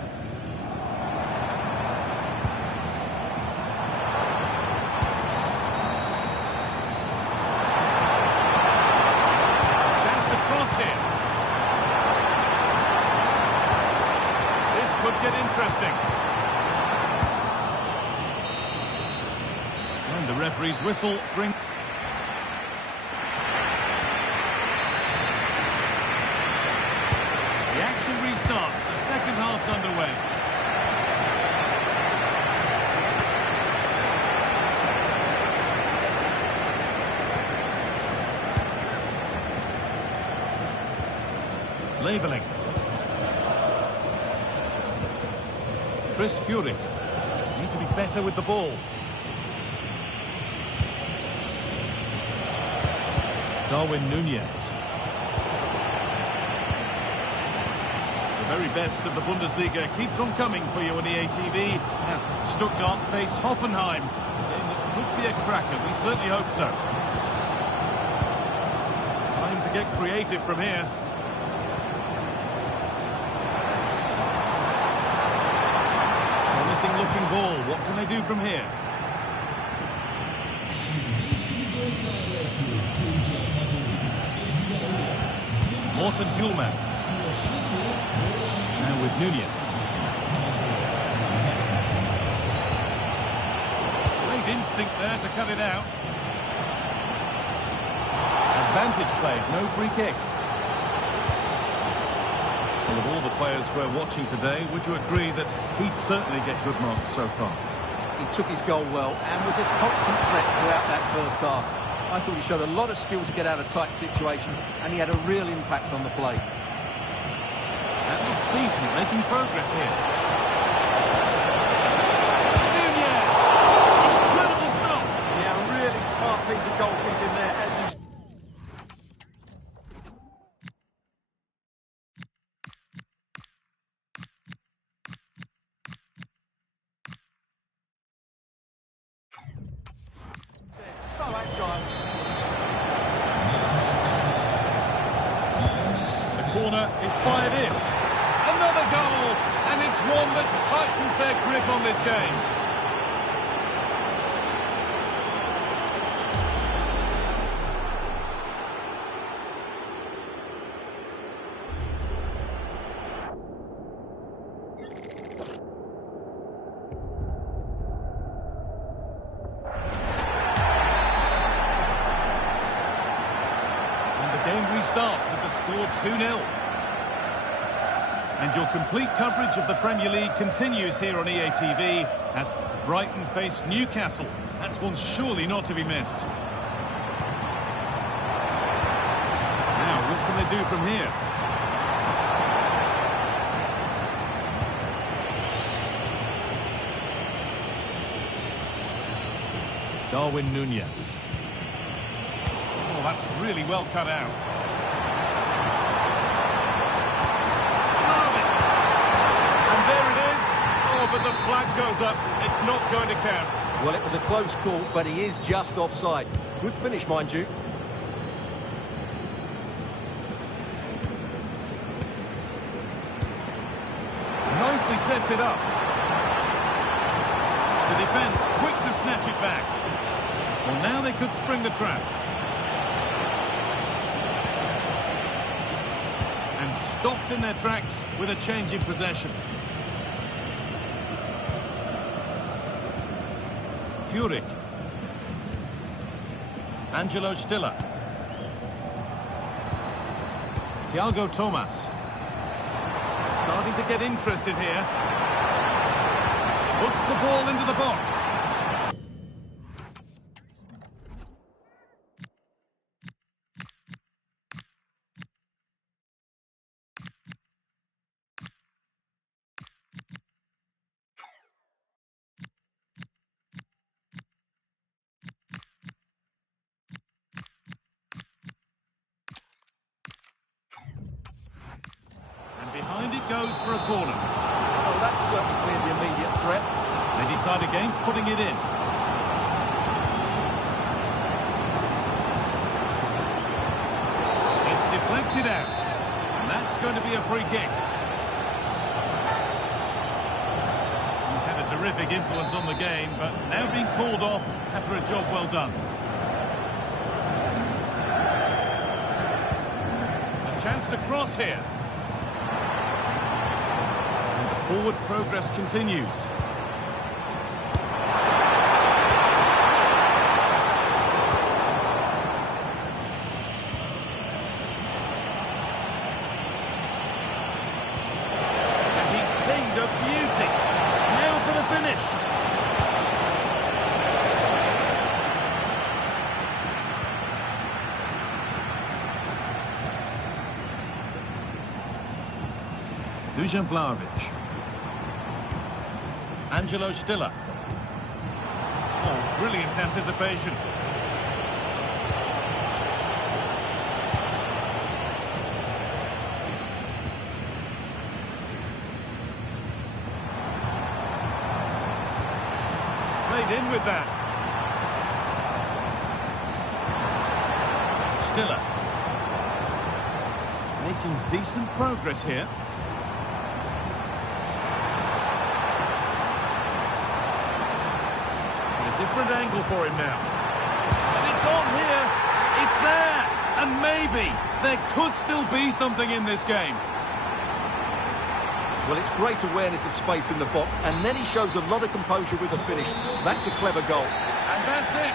Chance to cross here. interesting. And the referee's whistle brings... The action restarts. The second half's underway. Leveling. Chris Fury. Need to be better with the ball. Darwin Nunez. The very best of the Bundesliga keeps on coming for you on EA TV as Stuttgart face Hoffenheim. A game that could be a cracker, we certainly hope so. Time to get creative from here. Promising looking ball, what can they do from here? Morten Hjulmand. Now with Nunez. Great instinct there to cut it out. Advantage play, no free kick. Well, of all the players we're watching today, would you agree that he'd certainly get good marks so far? He took his goal well and was a constant threat throughout that first half. I thought he showed a lot of skill to get out of tight situations, and he had a real impact on the play. That looks decent, making progress here. Nunez! Incredible stop! Yeah, a really smart piece of goalkeeping there, as you... So agile. Corner is fired in. Another goal, and it's one that tightens their grip on this game. And the game restarts with the score 2-0. And your complete coverage of the Premier League continues here on EA TV as Brighton face Newcastle. That's one surely not to be missed. Now, what can they do from here? Darwin Nunez. Oh, that's really well cut out. But the flag goes up. It's not going to count. Well, it was a close call, but he is just offside. Good finish, mind you. Nicely sets it up. The defence quick to snatch it back. Well, now they could spring the trap. And stopped in their tracks with a change in possession. Fury. Angelo Stiller. Thiago Thomas. Starting to get interested here. Puts the ball into the box. Behind it goes for a corner. Oh, that's certainly cleared the immediate threat. They decide against putting it in. It's deflected out. And that's going to be a free kick. He's had a terrific influence on the game, but now being called off after a job well done. A chance to cross here. Forward progress continues. And he's pinged a beauty. Now for the finish. Dusan Vlahovic. Angelo Stiller. Oh, brilliant anticipation. Played in with that. Stiller. Making decent progress here. Different angle for him now. And it's on here. It's there. And maybe there could still be something in this game. Well, it's great awareness of space in the box, and then he shows a lot of composure with the finish. That's a clever goal. And that's it.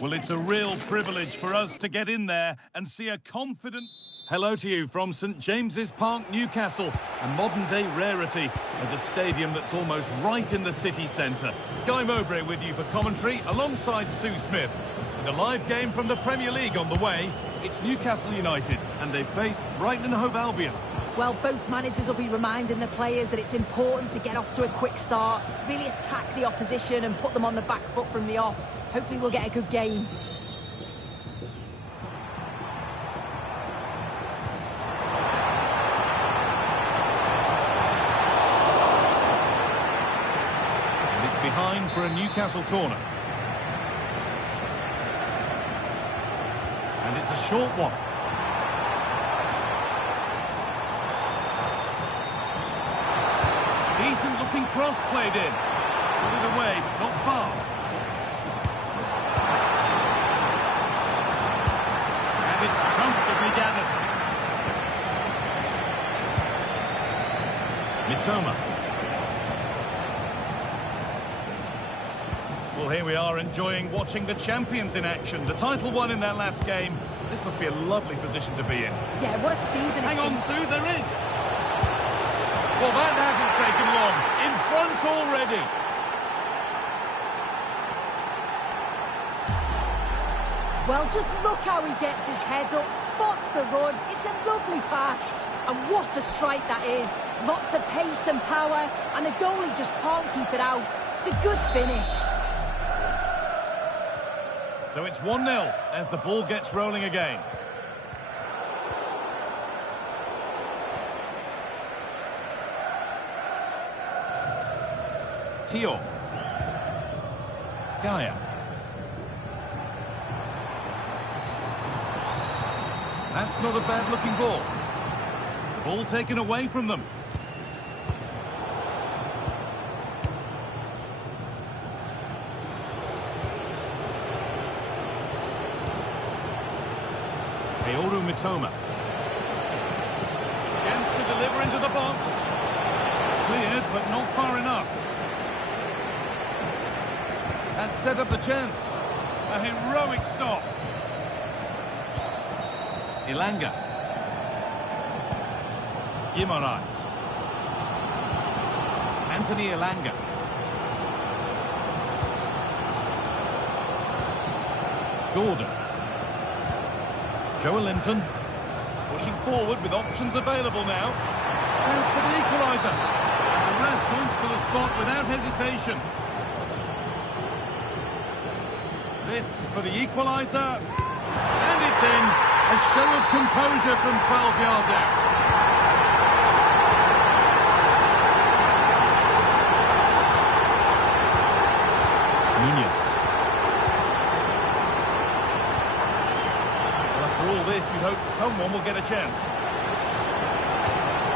Well, it's a real privilege for us to get in there and see a confident... Hello to you from St James's Park, Newcastle, a modern-day rarity as a stadium that's almost right in the city centre. Guy Mowbray with you for commentary alongside Sue Smith. And a live game from the Premier League on the way. It's Newcastle United and they face Brighton and Hove Albion. Well, both managers will be reminding the players that it's important to get off to a quick start, really attack the opposition and put them on the back foot from the off. Hopefully we'll get a good game. And it's behind for a Newcastle corner. And it's a short one. Decent looking cross played in. Put it away, not far. And it's comfortably gathered. Mitoma. Well, here we are enjoying watching the champions in action. The title won in their last game. This must be a lovely position to be in. Yeah, what a season. Hang on, Sue, they're in. Well, that hasn't taken long. In front already. Well, just look how he gets his head up, spots the run. It's a lovely pass. And what a strike that is. Lots of pace and power, and the goalie just can't keep it out. It's a good finish. So it's 1-0 as the ball gets rolling again. Tio. Gaia. That's not a bad looking ball. The ball taken away from them. Kaoru Mitoma. Chance to deliver into the box. Cleared, but not far enough. That set up the chance. A heroic stop. Ilanga. Guimaraes. Anthony Ilanga. Gordon. Joe Linton. Pushing forward with options available now. Chance for the equaliser. And the ref points to the spot without hesitation. This for the equaliser. And it's in. A show of composure from 12 yards out. Nunez. Well, after all this, you'd hope someone will get a chance.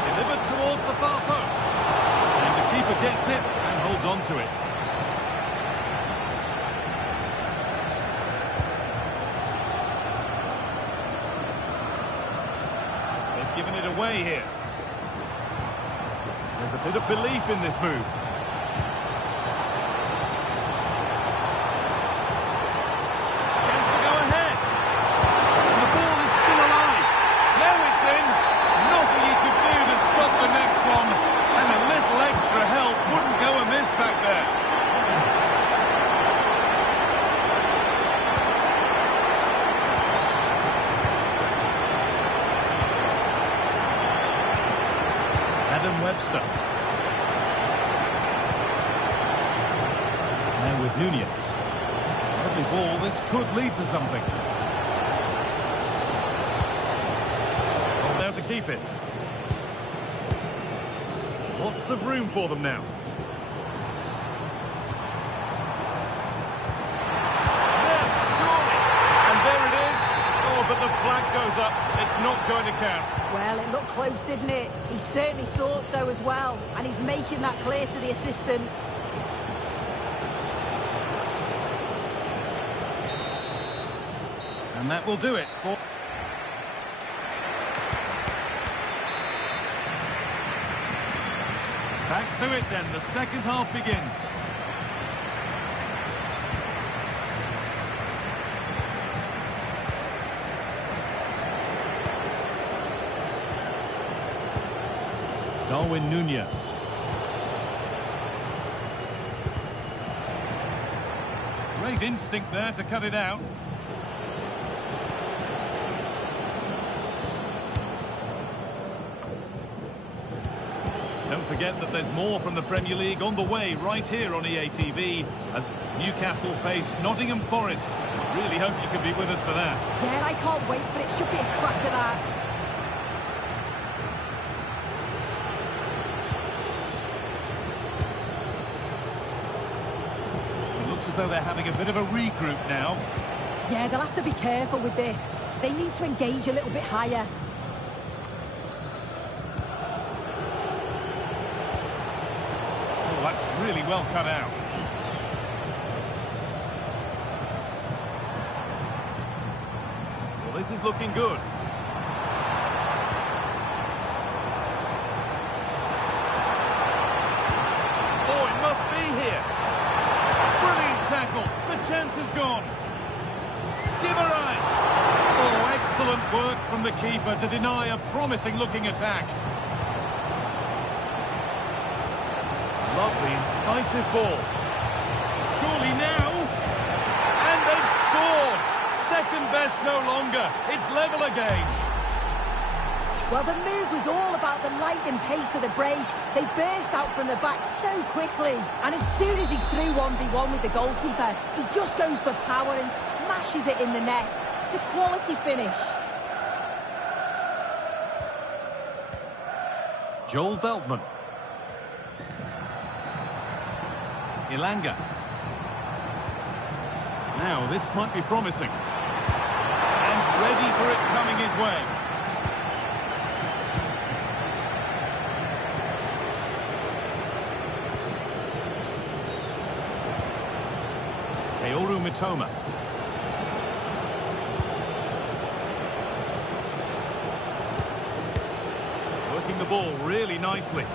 Delivered towards the far post. And the keeper gets it and holds on to it. Giving it away here. There's a bit of belief in this move. Chance to go ahead. And the ball is still alive. Now it's in. Nothing he could do to stop the next one. And a little extra help wouldn't go amiss back there. Webster. Now with Nunez. Lovely ball, this could lead to something. Hold out to keep it. Lots of room for them now. There, surely. And there it is. Oh, but the flag goes up. It's not going to count. Well, it looked close, didn't it? He certainly thought so as well. And he's making that clear to the assistant. And that will do it. Back to it then. The second half begins. Darwin Nunez. Great instinct there to cut it out. Don't forget that there's more from the Premier League on the way right here on EA TV as Newcastle face Nottingham Forest. Really hope you can be with us for that. Yeah, I can't wait, but it should be a cracker that. It looks as though they're having a bit of a regroup now. Yeah, they'll have to be careful with this. They need to engage a little bit higher. Oh, that's really well cut out. Well, this is looking good. Oh, it must be here. Brilliant tackle. The chance is gone. Guimaraes. Oh, excellent work from the keeper to deny a promising-looking attack. Lovely, incisive ball. Surely now. And they've scored. Second best no longer. It's level again. Well, the move was all about the lightning pace of the break. They burst out from the back so quickly. And as soon as he's through 1v1 with the goalkeeper, he just goes for power and smashes it in the net. It's a quality finish. Joel Veltman. Ilanga. Now, this might be promising. And ready for it coming his way. Kaoru Mitoma. Working the ball really nicely.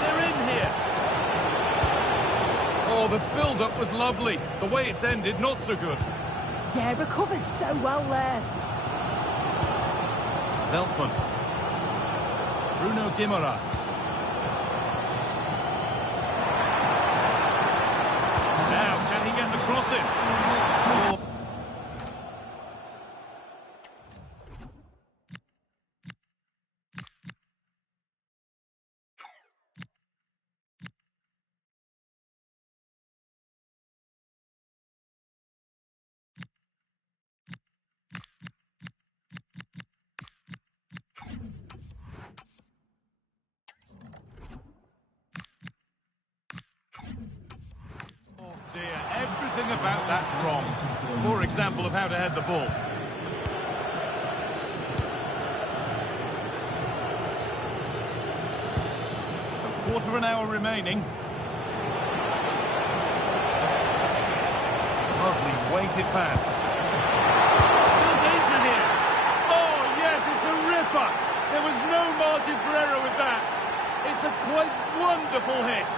They're in here. Oh, the build-up was lovely. The way it's ended, not so good. Yeah, recovers so well there. Veltman. Bruno Guimaraes. Now, can he get the cross in? Oh. Dear, everything about that wrong. Poor example of how to head the ball. So quarter of an hour remaining. Lovely weighted pass. Still danger here. Oh yes, it's a ripper. There was no margin for error with that. It's a quite wonderful hit.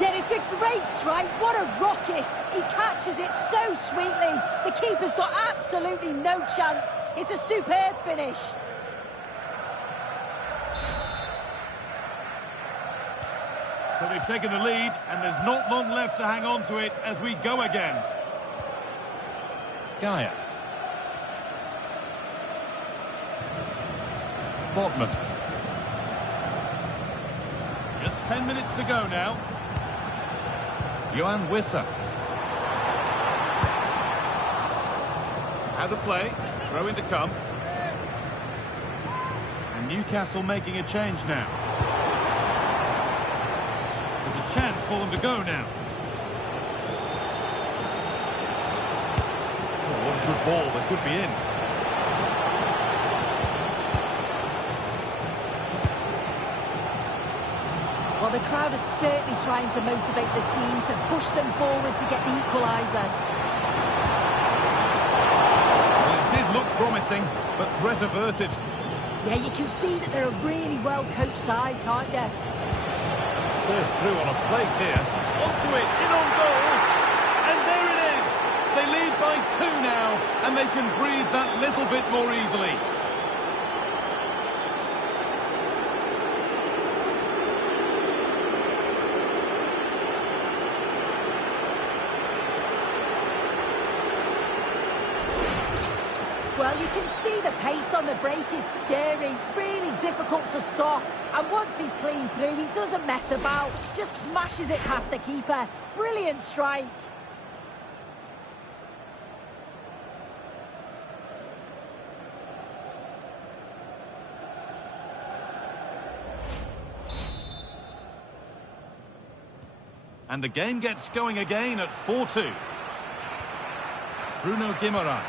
Yeah, it's a great strike. What a rocket. He catches it so sweetly. The keeper's got absolutely no chance. It's a superb finish. So they've taken the lead, and there's not long left to hang on to it as we go again. Gaia. Botman. Just 10 minutes to go now. Johan Wissa. Out of play. Throw in to come. And Newcastle making a change now. There's a chance for them to go now. Oh, what a good ball. That could be in. Well, the crowd are certainly trying to motivate the team to push them forward to get the equaliser. Well, it did look promising, but threat averted. Yeah, you can see that they're a really well-coached side, can't you? Served through on a plate here. Onto it, in on goal. And there it is. They lead by 2 now, and they can breathe that little bit more easily. Well, you can see the pace on the break is scary, really difficult to stop. And once he's clean through, he doesn't mess about, just smashes it past the keeper. Brilliant strike. And the game gets going again at 4-2. Bruno Guimaraes.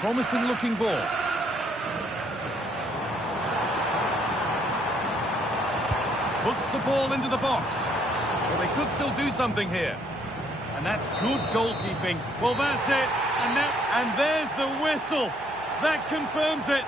Promising looking ball. Puts the ball into the box. Well, they could still do something here. And that's good goalkeeping. Well, that's it. And there's the whistle. That confirms it.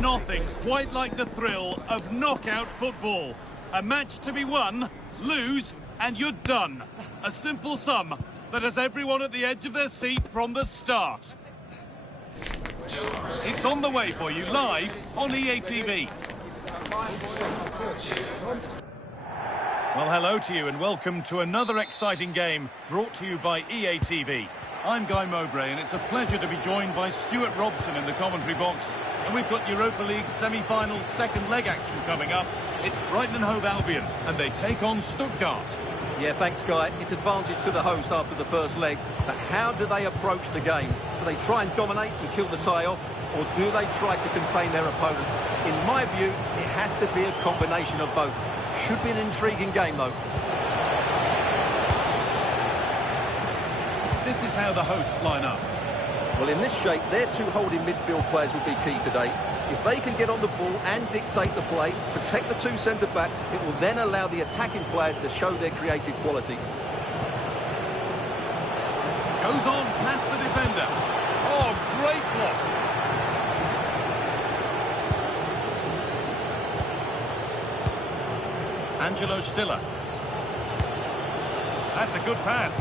Nothing quite like the thrill of knockout football. A match to be won, lose, and you're done. A simple sum that has everyone at the edge of their seat from the start. It's on the way for you live on EA TV. Well, hello to you and welcome to another exciting game brought to you by EA TV. I'm Guy Mowbray and it's a pleasure to be joined by Stuart Robson in the commentary box. And we've got Europa League semi-final second leg action coming up. It's Brighton and Hove Albion, and they take on Stuttgart. Yeah, thanks, Guy. It's advantage to the host after the first leg. But how do they approach the game? Do they try and dominate and kill the tie off, or do they try to contain their opponents? In my view, it has to be a combination of both. Should be an intriguing game, though. This is how the hosts line up. Well, in this shape, their two holding midfield players will be key today. If they can get on the ball and dictate the play, protect the two centre-backs, it will then allow the attacking players to show their creative quality. Goes on past the defender. Oh, great block. Angelo Stiller. That's a good pass.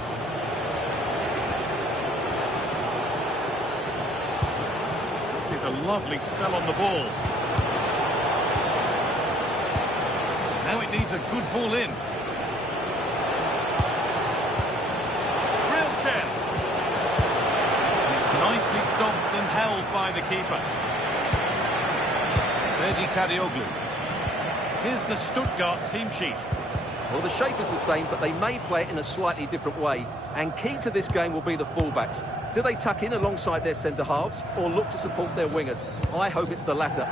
This is a lovely spell on the ball. Now it needs a good ball in. Real chance. And it's nicely stopped and held by the keeper. Ferdi Kadioglu. Here's the Stuttgart team sheet. Well, the shape is the same, but they may play it in a slightly different way. And key to this game will be the fullbacks. Do they tuck in alongside their centre-halves or look to support their wingers? I hope it's the latter.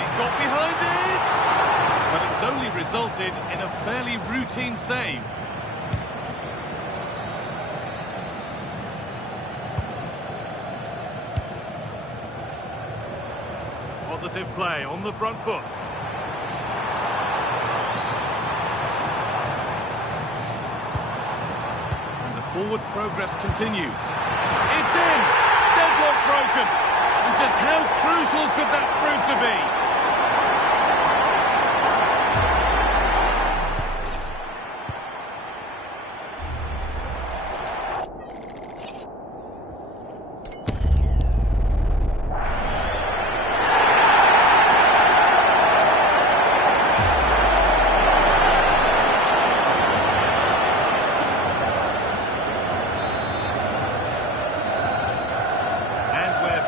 He's got behind it! But it's only resulted in a fairly routine save. Positive play on the front foot. And the forward progress continues. It's in! Deadlock broken! And just how crucial could that prove to be?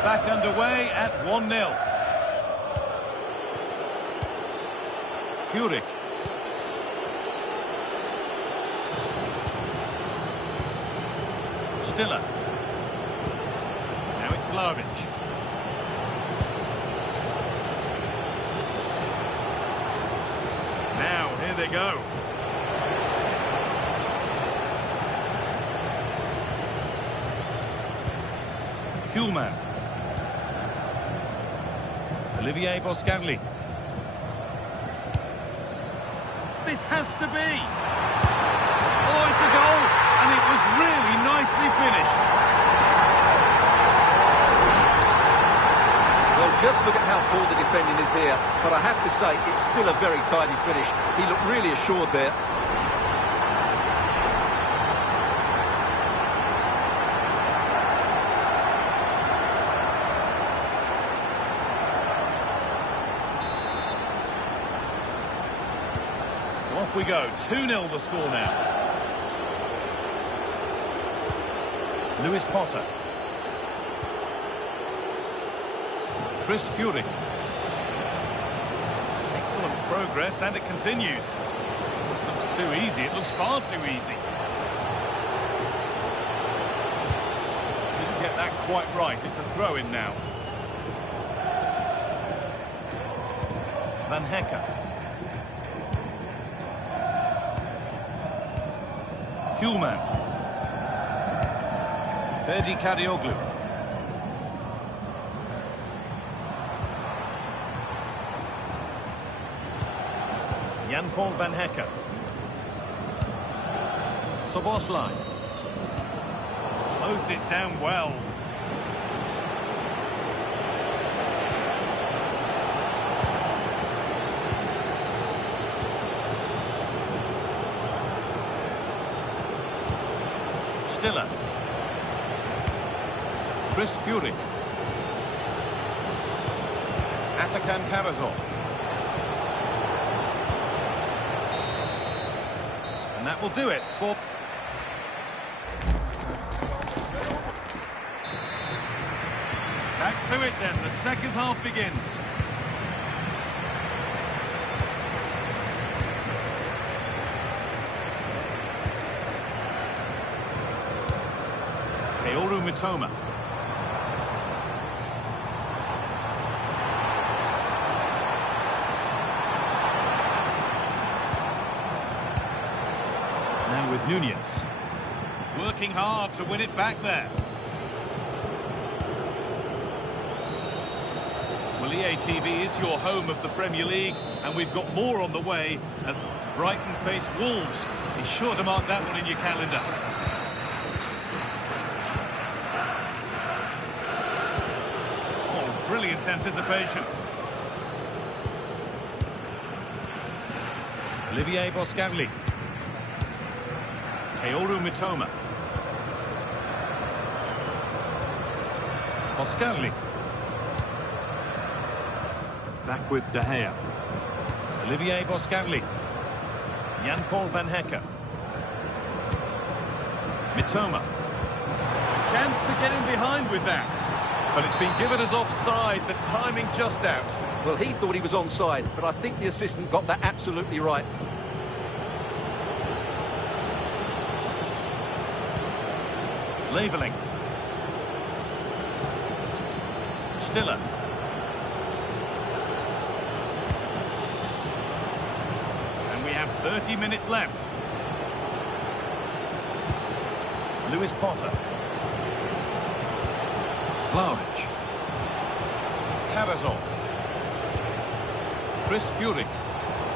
Back underway at 1-0. Furyk. Stiller. Now it's Vlahovic. Now, here they go. Kuhlmann. Olivier Boscanli. This has to be. Oh, it's a goal, and it was really nicely finished. Well, just look at how poor the defending is here. But I have to say, it's still a very tidy finish. He looked really assured there. Off we go, 2-0 the score now. Lewis Potter. Chris Furyk. Excellent progress, and it continues. This looks too easy, it looks far too easy. Didn't get that quite right, it's a throw-in now. Van Hecker. Kuhlmann. Ferdi Kadioglu. Jan-Paul Van Hecker. Soboslai. Closed it down well. Stiller. Chris Furyk. Atakan Karazor. And that will do it for... Back to it then, the second half begins. Kaoru Mitoma. Now with Nunez. Working hard to win it back there. Well, EA TV is your home of the Premier League, and we've got more on the way as Brighton face Wolves. Be sure to mark that one in your calendar. Brilliant anticipation. Olivier Boscagli. Kaoru Mitoma. Boscagli. Back with De Gea. Olivier Boscagli. Jan-Paul van Hecke. Mitoma. Chance to get in behind with that. But it's been given as offside, the timing just out. Well, he thought he was onside, but I think the assistant got that absolutely right. Leveling. Stiller. And we have 30 minutes left. Lewis Potter. Vlahovic. Karazor. Chris Furyk.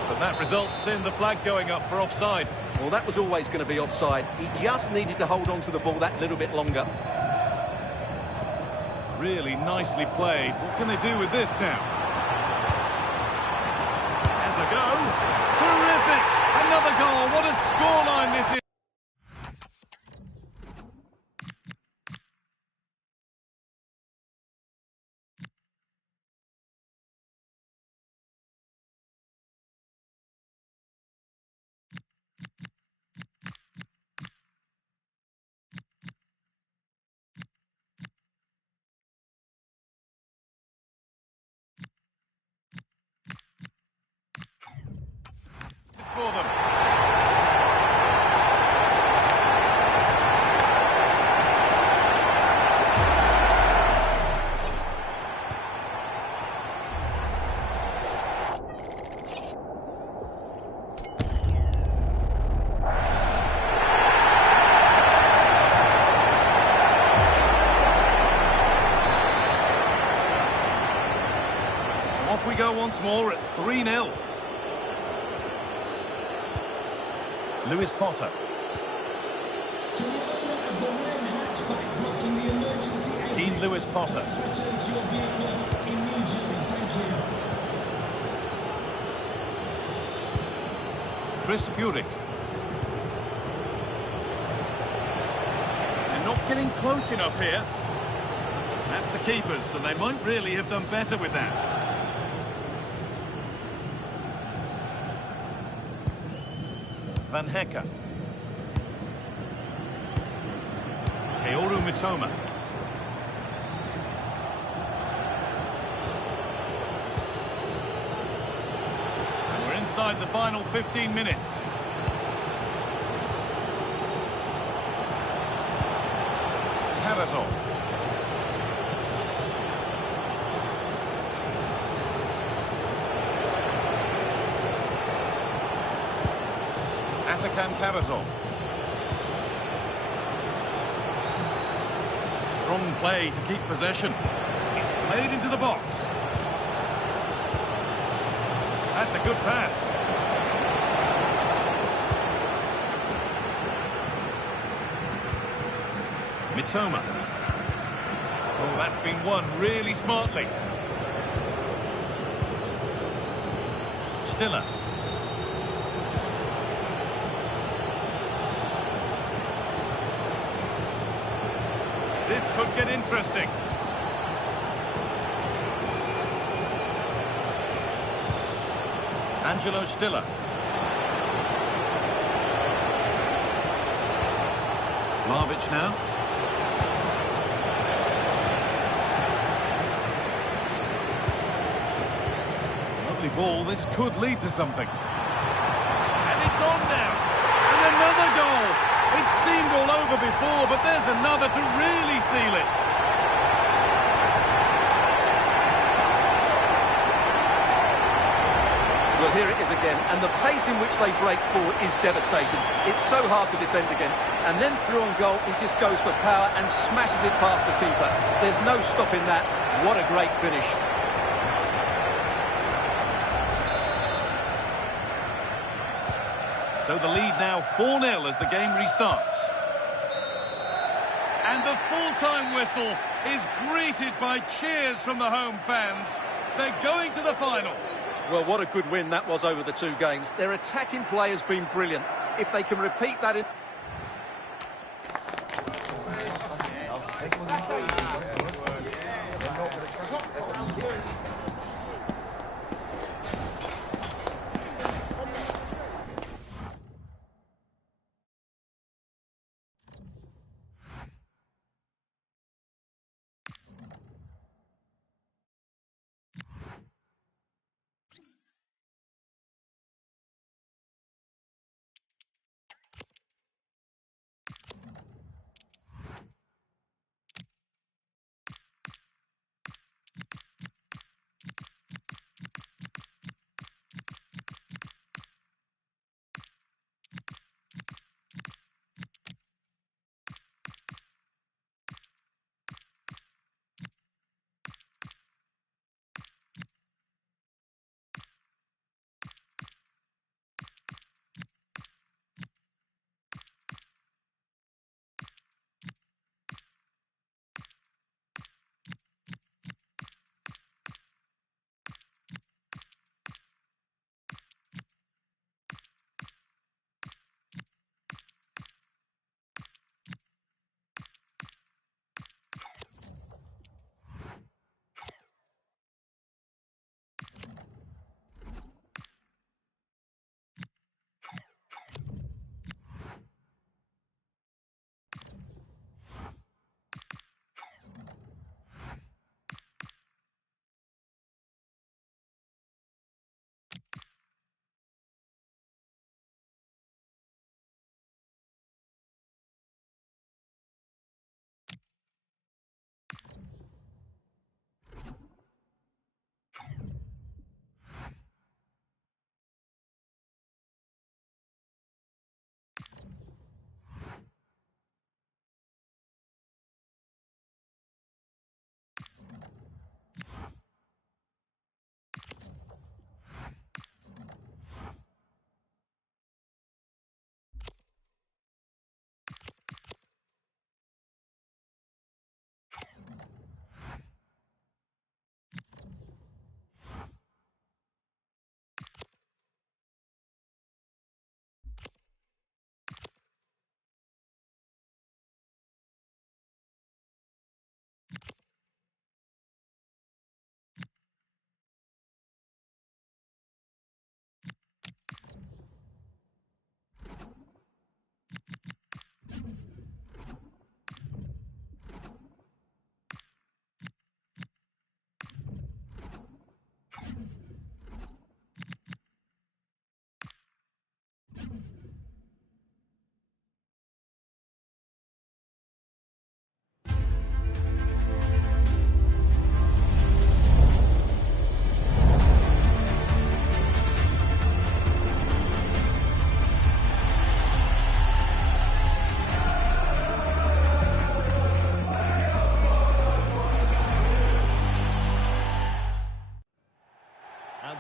But that results in the flag going up for offside. Well, that was always going to be offside. He just needed to hold on to the ball that little bit longer. Really nicely played. What can they do with this now? Has a go. Terrific! Another goal. What a scoreline this is. For them. So off we go once more at 3-0. Lewis Potter. Keane Lewis Potter. Chris Furyk. They're not getting close enough here. That's the keepers, so they might really have done better with that. Van Hecke. Kaoru Mitoma. And we're inside the final 15 minutes. Karazor. Atakan Karazor. Strong play to keep possession. It's played into the box. That's a good pass. Mitoma. Oh, that's been won really smartly. Stiller. This could get interesting. Angelo Stiller. Vlahovic now. Lovely ball. This could lead to something. And it's on now. And another goal. It seemed all over before, but there's another to really seal it. Well, here it is again, and the pace in which they break forward is devastating. It's so hard to defend against. And then through on goal, he just goes for power and smashes it past the keeper. There's no stopping that. What a great finish. So the lead now 4-0 as the game restarts. And the full-time whistle is greeted by cheers from the home fans. They're going to the final. Well, what a good win that was over the 2 games. Their attacking play has been brilliant. If they can repeat that in...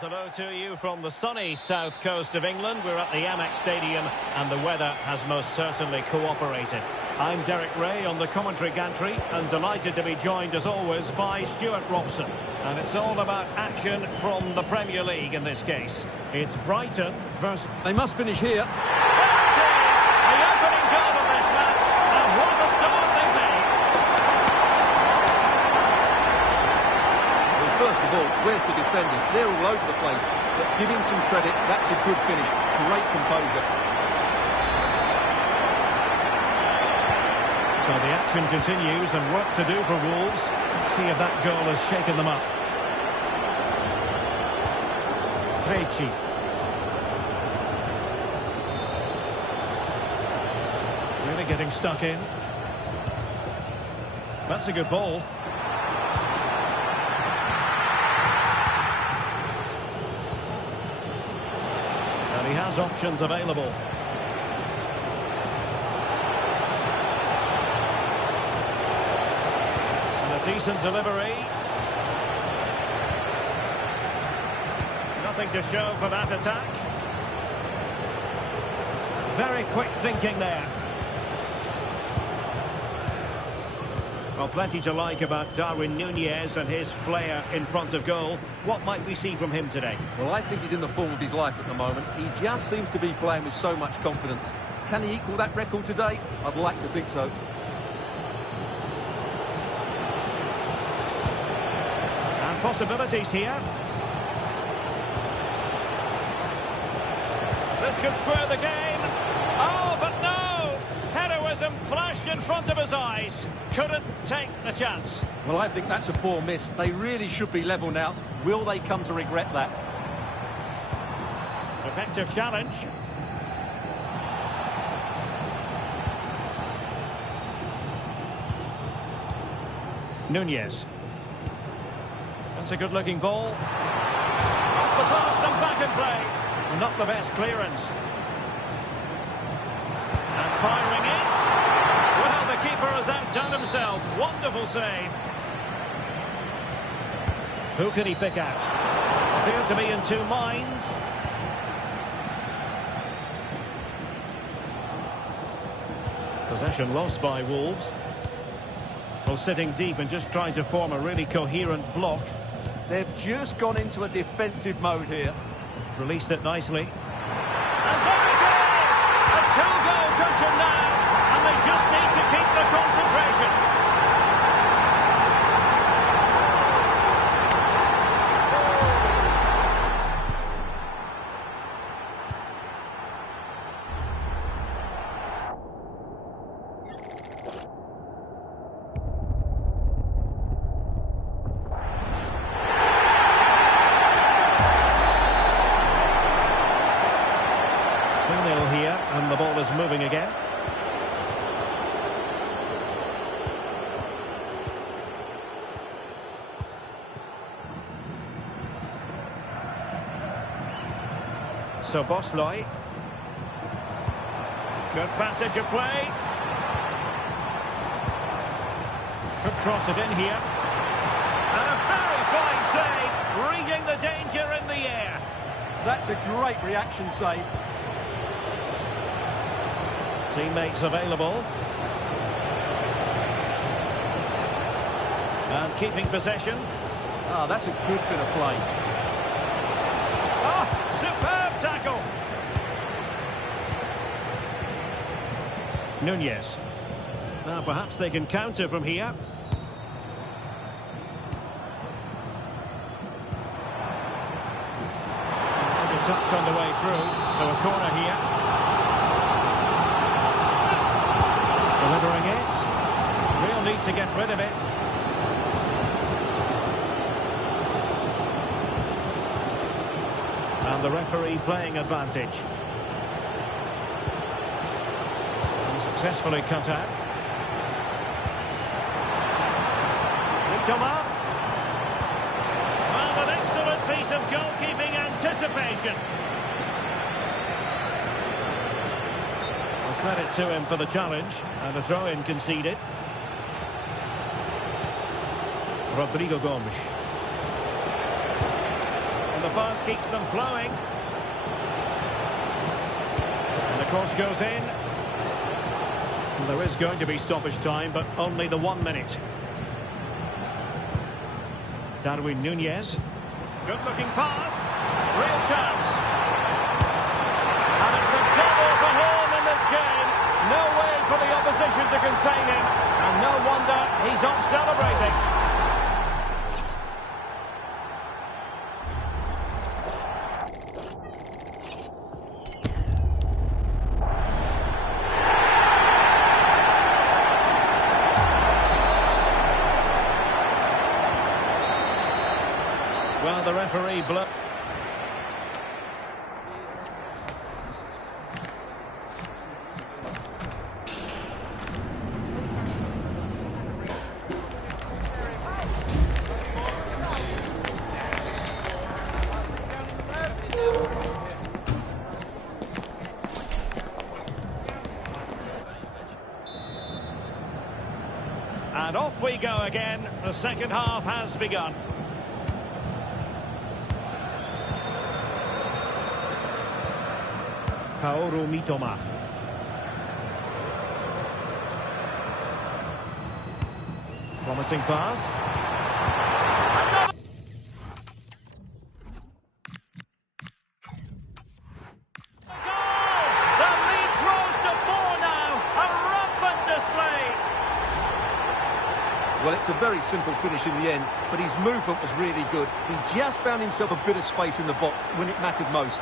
Hello to you from the sunny south coast of England. We're at the Amex Stadium and the weather has most certainly cooperated. I'm Derek Ray on the commentary gantry and delighted to be joined as always by Stuart Robson. And it's all about action from the Premier League in this case. It's Brighton versus... They must finish here. That is the opening goal of this match, and what a start they've made. Well, first of all, where's the defending? They're all over the place, but give him some credit. That's a good finish. Great composure. So the action continues and work to do for Wolves. Let's see if that goal has shaken them up. Krejci. Really getting stuck in. That's a good ball. And he has options available. Decent delivery. Nothing to show for that attack. Very quick thinking there. Well, plenty to like about Darwin Núñez and his flair in front of goal. What might we see from him today? Well, I think he's in the form of his life at the moment. He just seems to be playing with so much confidence. Can he equal that record today? I'd like to think so. And possibilities here. This could square the game. Oh, but no! Heroism flashed in front of his eyes. Couldn't take the chance. Well, I think that's a poor miss. They really should be level now. Will they come to regret that? Effective challenge. Núñez. That's a good-looking ball. Off the pass and back in play. Not the best clearance. And firing it. Well, the keeper has outdone himself. Wonderful save. Who can he pick out? Appear to be in two minds. Possession lost by Wolves. Well, sitting deep and just trying to form a really coherent block. They've just gone into a defensive mode here. Released it nicely. And there it is! A two-goal cushion now, and they just need to keep the concentration. Here, and the ball is moving again. So Bosloy. Good passage of play. Could cross it in here. And a very fine save, reading the danger in the air. That's a great reaction save. Teammates available. And keeping possession. Ah, that's a good bit of play. Oh, superb tackle. Núñez. Now perhaps they can counter from here. Took a touch on the way through, so a corner here. Delivering it. Real need to get rid of it. And the referee playing advantage. And successfully cut out. Mitoma. Well, an excellent piece of goalkeeping anticipation. Credit to him for the challenge, and a throw-in conceded. Rodrigo Gomes. And the pass keeps them flowing. And the cross goes in. And there is going to be stoppage time, but only the 1 minute. Darwin Núñez. Good-looking pass. Real chance. And it's a double for home in this game. No way for the opposition to contain him. And no wonder he's off celebrating. Well, the referee blew. And off we go again. The second half has begun. Kaoru Mitoma. Promising pass. Well, it's a very simple finish in the end, but his movement was really good. He just found himself a bit of space in the box when it mattered most.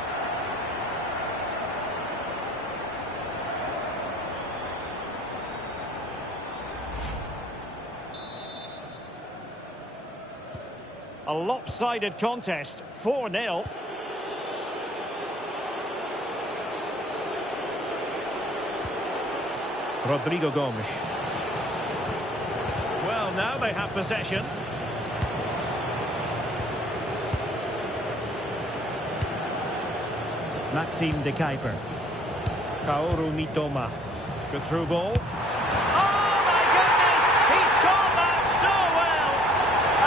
A lopsided contest, 4-0. Rodrigo Gomes. Well, now they have possession. Maxime de Kuiper. Kaoru Mitoma. Good through ball. Oh, my goodness! He's caught that so well!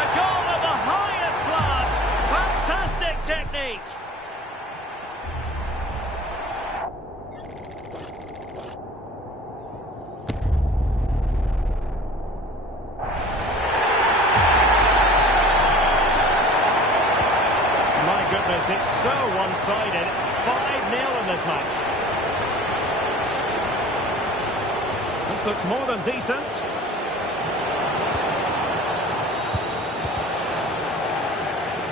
A goal of the highest class. Fantastic technique. It's so one-sided. 5-0 in this match. This looks more than decent.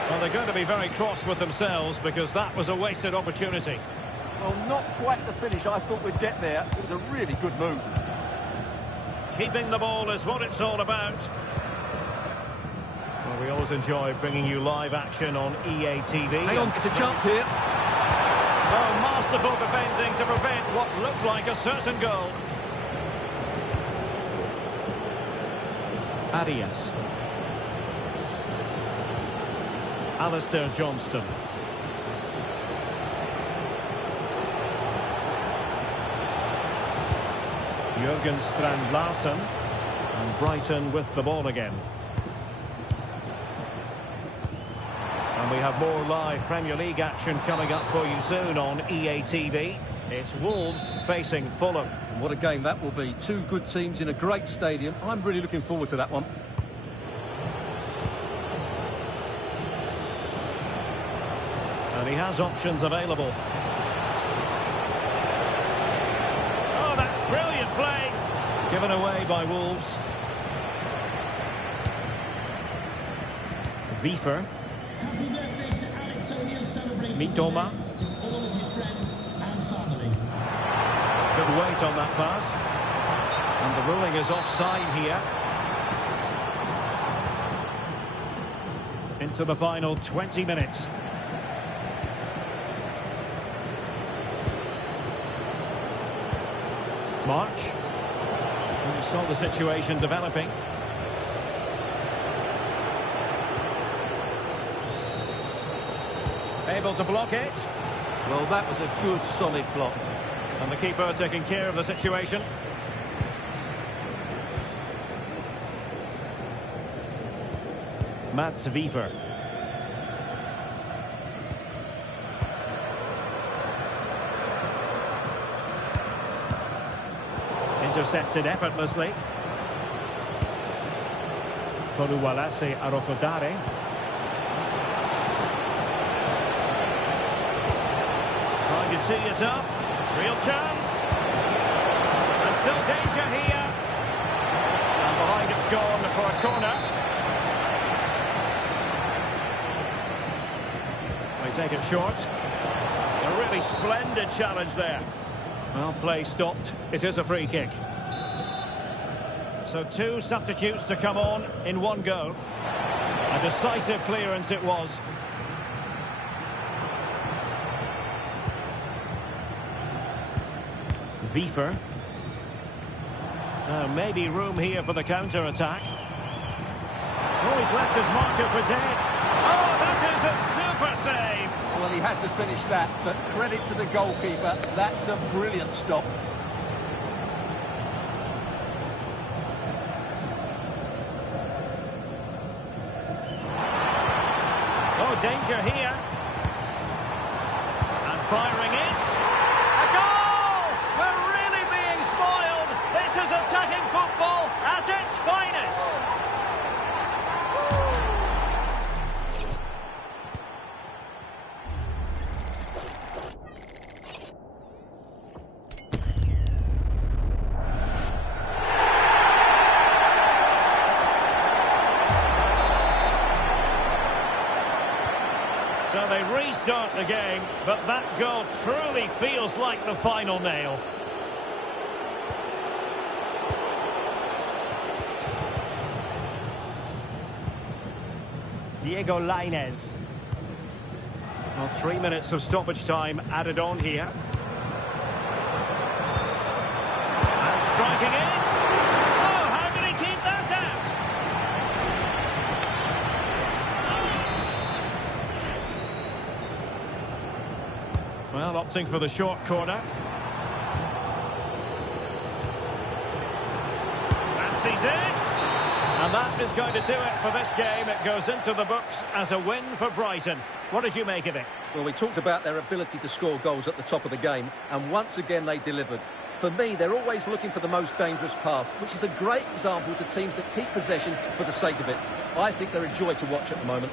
Well, they're going to be very cross with themselves because that was a wasted opportunity. Well, not quite the finish I thought we'd get there. It was a really good move. Keeping the ball is what it's all about. Well, we always enjoy bringing you live action on EA TV. Hang on, it's a chance here. Oh, masterful defending to prevent what looked like a certain goal. Arias. Alistair Johnston. Jurgen Strand Larsen. And Brighton with the ball again. And we have more live Premier League action coming up for you soon on EA TV. It's Wolves facing Fulham. What a game that will be. Two good teams in a great stadium. I'm really looking forward to that one. And he has options available. Oh, that's brilliant play. Given away by Wolves. Wiefer. Happy birthday to Alex O'Neill celebrating Mitoma. from all of your friends and family. Good weight on that pass. And the ruling is offside here. Into the final 20 minutes. March. And we saw the situation developing. Able to block it. Well, that was a good, solid block. And the keeper taking care of the situation. Mats Wiever. Intercepted effortlessly. Oluwalase Arokodare. Trying to tee it up. Real chance. And still danger here. And behind it's gone for a corner. They take it short. A really splendid challenge there. Well, play stopped. It is a free kick. So two substitutes to come on in one go. A decisive clearance it was. Wiefer. Maybe room here for the counter-attack. Oh, he's left his marker for dead. Oh, that is a super save. Well, he had to finish that, but credit to the goalkeeper. That's a brilliant stop. Oh, danger here. And firing it. A goal! We're really being spoiled. This is attacking football at its finest. about the game, but that goal truly feels like the final nail. Diego Lainez. Well, 3 minutes of stoppage time added on here. And striking it. Oh, how did he keep that out? Well, opting for the short corner. Fancies it. And that is going to do it for this game. It goes into the books as a win for Brighton. What did you make of it? Well, we talked about their ability to score goals at the top of the game, and once again they delivered. For me, they're always looking for the most dangerous pass, which is a great example to teams that keep possession for the sake of it. I think they're a joy to watch at the moment.